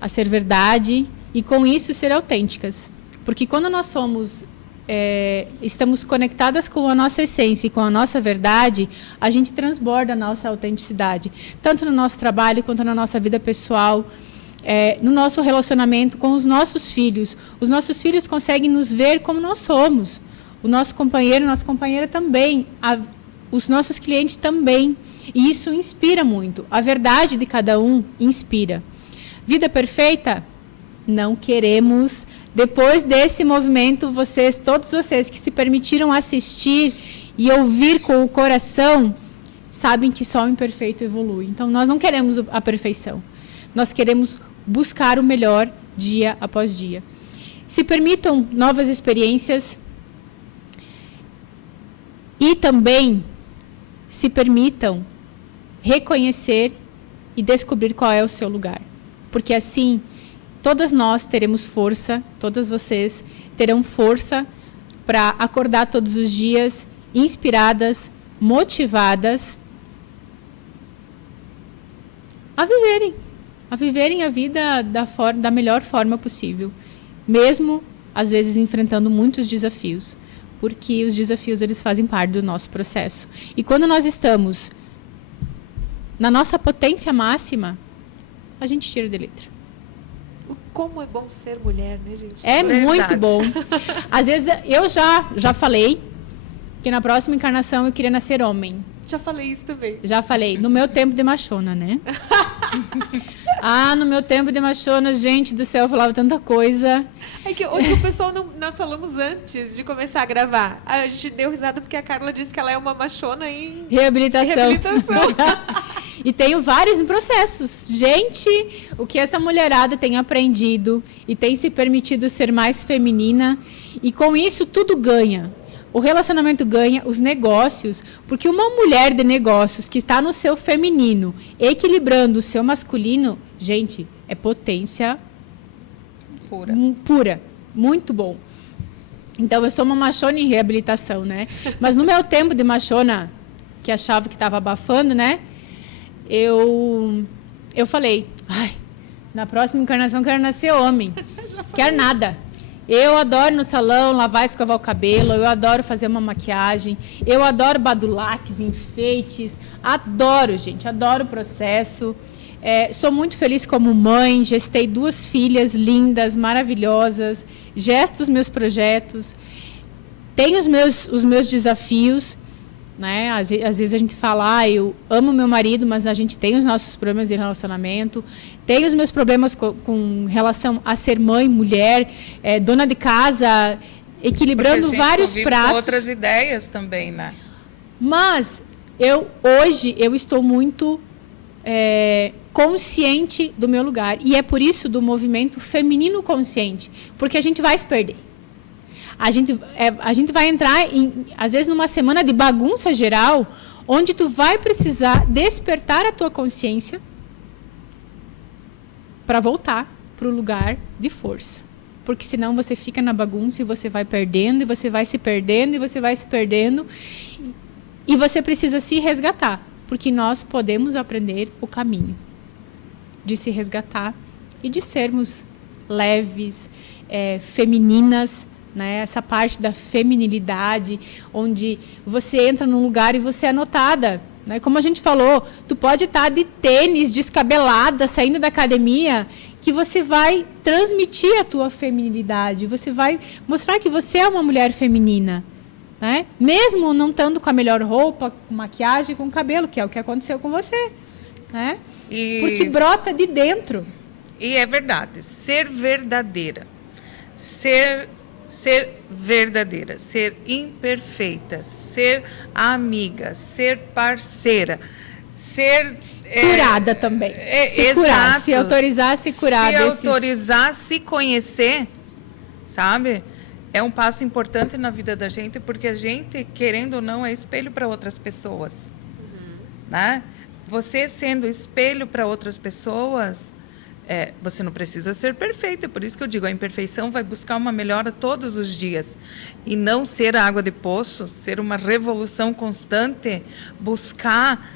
a ser verdade e com isso ser autênticas. Porque quando nós estamos conectadas com a nossa essência e com a nossa verdade, a gente transborda a nossa autenticidade, tanto no nosso trabalho quanto na nossa vida pessoal, no nosso relacionamento com os nossos filhos. Os nossos filhos conseguem nos ver como nós somos. O nosso companheiro, nossa companheira também, os nossos clientes também. E isso inspira muito. A verdade de cada um inspira. Vida perfeita? Não queremos. Depois desse movimento, todos vocês que se permitiram assistir e ouvir com o coração, sabem que só o imperfeito evolui. Então, nós não queremos a perfeição. Nós queremos buscar o melhor dia após dia. Se permitam novas experiências e também se permitam reconhecer e descobrir qual é o seu lugar. Porque assim, todas nós teremos força, todas vocês terão força para acordar todos os dias inspiradas, motivadas a viverem a vida da melhor forma possível, mesmo às vezes enfrentando muitos desafios, porque os desafios eles fazem parte do nosso processo. E quando nós estamos na nossa potência máxima, a gente tira de letra. Como é bom ser mulher, né, gente? É verdade. Muito bom. Às vezes eu já falei que na próxima encarnação eu queria nascer homem. Já falei isso também. Já falei. No meu tempo de machona, né? No meu tempo de machona, gente do céu, eu falava tanta coisa. É que hoje o pessoal nós falamos antes de começar a gravar. A gente deu risada porque a Carla disse que ela é uma machona em reabilitação. E tenho vários processos. Gente, o que essa mulherada tem aprendido e tem se permitido ser mais feminina. E com isso tudo ganha. O relacionamento ganha, os negócios, porque uma mulher de negócios que está no seu feminino, equilibrando o seu masculino, gente, é potência pura. Muito bom. Então, eu sou uma machona em reabilitação, né? Mas no meu tempo de machona, que achava que estava abafando, né? Eu falei, na próxima encarnação quero nascer homem. Quero nada. Eu adoro no salão lavar e escovar o cabelo, eu adoro fazer uma maquiagem, eu adoro badulaques, enfeites, adoro, gente, adoro o processo. Sou muito feliz como mãe, gestei 2 filhas lindas, maravilhosas, gesto os meus projetos, tenho os meus desafios, né? Às vezes a gente fala, eu amo meu marido, mas a gente tem os nossos problemas de relacionamento, tenho os meus problemas com relação a ser mãe, mulher, dona de casa, equilibrando vários pratos. Com outras ideias também, né? Mas hoje eu estou muito consciente do meu lugar. E é por isso do movimento feminino consciente. Porque a gente vai se perder. A gente vai entrar, às vezes, numa semana de bagunça geral, onde tu vai precisar despertar a tua consciência para voltar para o lugar de força. Porque senão você fica na bagunça e você vai perdendo, e você vai se perdendo, e você vai se perdendo. E você precisa se resgatar. Porque nós podemos aprender o caminho de se resgatar e de sermos leves, femininas, né? Essa parte da feminilidade, onde você entra num lugar e você é notada. Né? Como a gente falou, tu pode estar de tênis, descabelada, saindo da academia, que você vai transmitir a tua feminilidade, você vai mostrar que você é uma mulher feminina. Né? Mesmo não estando com a melhor roupa, com maquiagem, com cabelo, que é o que aconteceu com você. Né? Porque brota de dentro. E é verdade, ser verdadeira, ser verdadeira, ser imperfeita, ser amiga, ser parceira, ser... curada também. Se curar, se autorizar a se curar. Se autorizar a se conhecer, sabe? É um passo importante na vida da gente, porque a gente, querendo ou não, é espelho para outras pessoas. Né? Você sendo espelho para outras pessoas, você não precisa ser perfeita. Por isso que eu digo, a imperfeição vai buscar uma melhora todos os dias. E não ser água de poço, ser uma revolução constante, buscar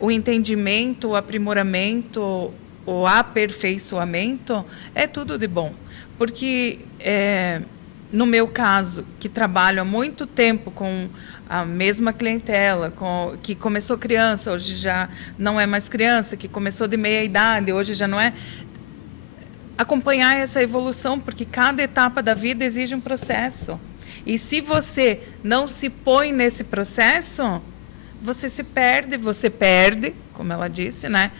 o entendimento, o aprimoramento, o aperfeiçoamento, é tudo de bom. Porque... no meu caso, que trabalho há muito tempo com a mesma clientela, que começou criança, hoje já não é mais criança, que começou de meia idade, hoje já não é, acompanhar essa evolução, porque cada etapa da vida exige um processo. E se você não se põe nesse processo, você se perde, como ela disse, né?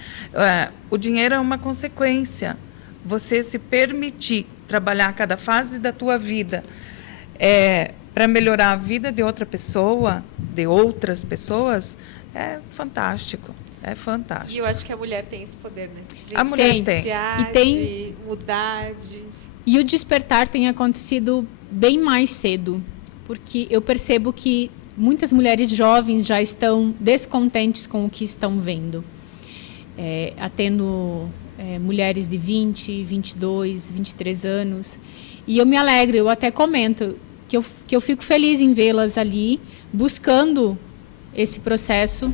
O dinheiro é uma consequência. Você se permitir trabalhar cada fase da tua vida para melhorar a vida de outra pessoa, de outras pessoas, é fantástico. É fantástico. E eu acho que a mulher tem esse poder, né? A mulher tem. De mudar, E o despertar tem acontecido bem mais cedo, porque eu percebo que muitas mulheres jovens já estão descontentes com o que estão vendo. Atendo mulheres de 20, 22, 23 anos. E eu me alegro, eu até comento que eu fico feliz em vê-las ali, buscando esse processo,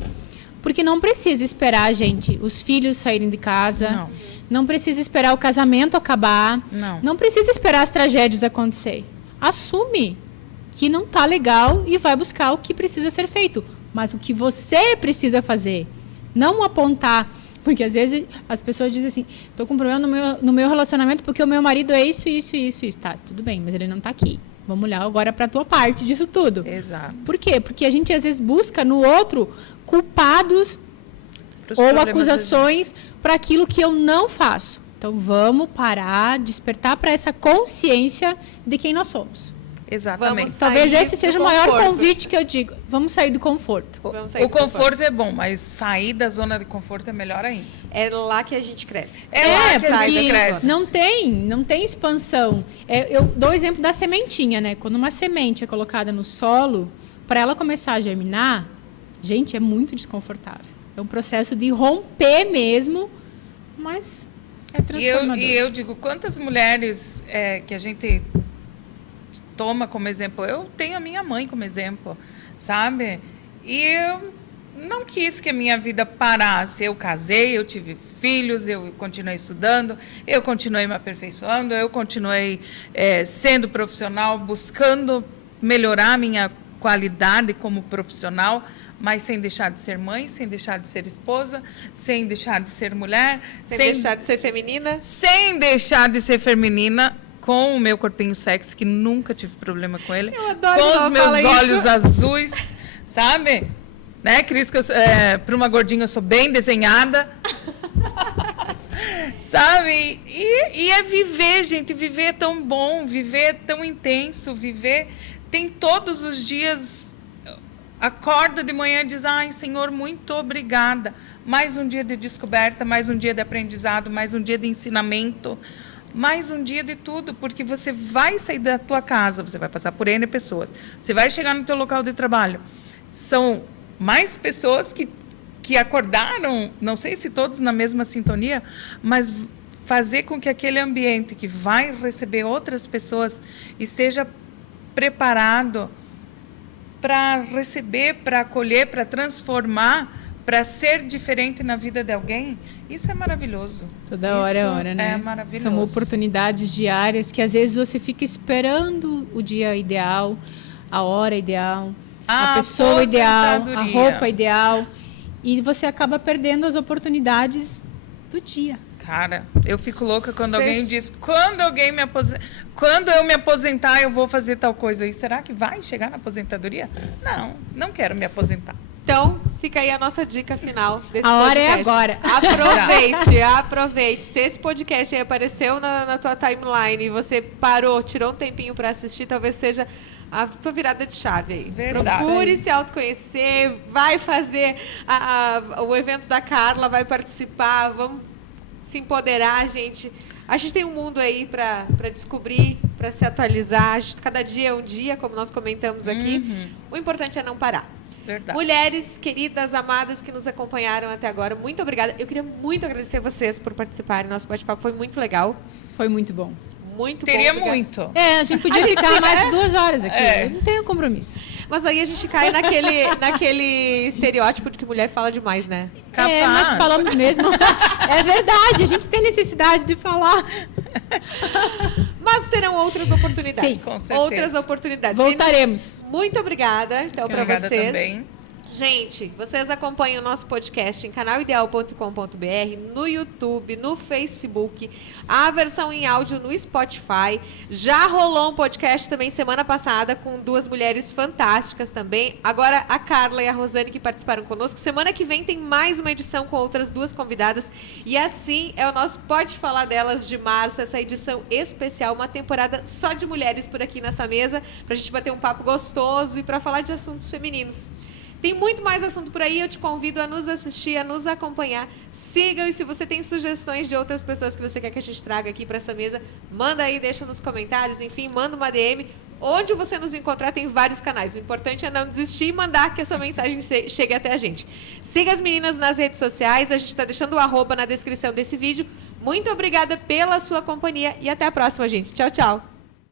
porque não precisa esperar, gente, os filhos saírem de casa, não precisa esperar o casamento acabar, não precisa esperar as tragédias acontecer. Assume que não está legal e vai buscar o que precisa ser feito, mas o que você precisa fazer, não apontar. Porque, às vezes, as pessoas dizem assim, estou com um problema no meu relacionamento porque o meu marido é isso. Tá, tudo bem, mas ele não está aqui. Vamos olhar agora para a tua parte disso tudo. Exato. Por quê? Porque a gente, às vezes, busca no outro culpados ou acusações para aquilo que eu não faço. Então, vamos parar, despertar para essa consciência de quem nós somos. Exatamente. Talvez esse seja o maior convite que eu digo. Vamos sair do conforto. O conforto é bom, mas sair da zona de conforto é melhor ainda. É lá que a gente cresce. Lá que a gente cresce. Não tem expansão. Eu dou o exemplo da sementinha, né? Quando uma semente é colocada no solo, para ela começar a germinar, gente, é muito desconfortável. É um processo de romper mesmo, mas é transformador. E eu digo, quantas mulheres que a gente toma como exemplo? Eu tenho a minha mãe como exemplo, sabe? E eu não quis que a minha vida parasse. Eu casei, eu tive filhos, eu continuei estudando, eu continuei me aperfeiçoando, eu continuei sendo profissional, buscando melhorar a minha qualidade como profissional, mas sem deixar de ser mãe, sem deixar de ser esposa, sem deixar de ser mulher, sem deixar de ser feminina, sem deixar de ser feminina, com o meu corpinho sexy, que nunca tive problema com ele, eu adoro com os meus olhos isso. azuis, sabe? Né, Cris, para uma gordinha eu sou bem desenhada. Sabe? E é viver, gente. Viver é tão bom, viver é tão intenso, viver tem todos os dias. Acorda de manhã e diz: ai, Senhor, muito obrigada. Mais um dia de descoberta, mais um dia de aprendizado, mais um dia de ensinamento, mais um dia de tudo, porque você vai sair da tua casa, você vai passar por N pessoas, você vai chegar no teu local de trabalho. São mais pessoas que acordaram, não sei se todos na mesma sintonia, mas fazer com que aquele ambiente que vai receber outras pessoas esteja preparado para receber, para acolher, para transformar, para ser diferente na vida de alguém, isso é maravilhoso. Toda hora é hora, né? É maravilhoso. São oportunidades diárias que às vezes você fica esperando o dia ideal, a hora ideal, a pessoa ideal, a roupa ideal, e você acaba perdendo as oportunidades do dia. Cara, eu fico louca quando alguém diz: quando eu me aposentar, eu vou fazer tal coisa. E será que vai chegar na aposentadoria? Não, não quero me aposentar. Então, fica aí a nossa dica final desse podcast. A hora é agora. Aproveite. Se esse podcast aí apareceu na tua timeline e você parou, tirou um tempinho para assistir, talvez seja a tua virada de chave aí. Verdade. Procure se autoconhecer, vai fazer o evento da Carla, vai participar, vamos se empoderar, gente. A gente tem um mundo aí para descobrir, para se atualizar. Cada dia é um dia, como nós comentamos aqui. Uhum. O importante é não parar. Verdade. Mulheres queridas, amadas que nos acompanharam até agora, muito obrigada. Eu queria muito agradecer vocês por participarem. Nosso bate-papo foi muito legal. Foi muito bom. Muito Teria bom. muito. A gente podia ficar mais 2 horas aqui. Eu não tenho compromisso. Mas aí a gente cai naquele estereótipo de que mulher fala demais, né? Capaz. Mas falamos mesmo. É verdade, a gente tem necessidade de falar. Mas terão outras oportunidades. Sim, com certeza. Outras oportunidades. Voltaremos. Muito obrigada, então, para Obrigada vocês. também. Gente, vocês acompanham o nosso podcast em canalideal.com.br, no YouTube, no Facebook, a versão em áudio no Spotify. Já rolou um podcast também semana passada com 2 mulheres fantásticas também. Agora a Carla e a Rosane que participaram conosco. Semana que vem tem mais uma edição com outras 2 convidadas. E assim é o nosso Pode Falar Delas de março, essa edição especial, uma temporada só de mulheres por aqui nessa mesa, pra gente bater um papo gostoso e pra falar de assuntos femininos. Tem muito mais assunto por aí, eu te convido a nos assistir, a nos acompanhar. Sigam, e se você tem sugestões de outras pessoas que você quer que a gente traga aqui para essa mesa, manda aí, deixa nos comentários, enfim, manda uma DM. Onde você nos encontrar tem vários canais. O importante é não desistir e mandar que a sua mensagem chegue até a gente. Siga as meninas nas redes sociais, a gente está deixando o @ na descrição desse vídeo. Muito obrigada pela sua companhia e até a próxima, gente. Tchau, tchau.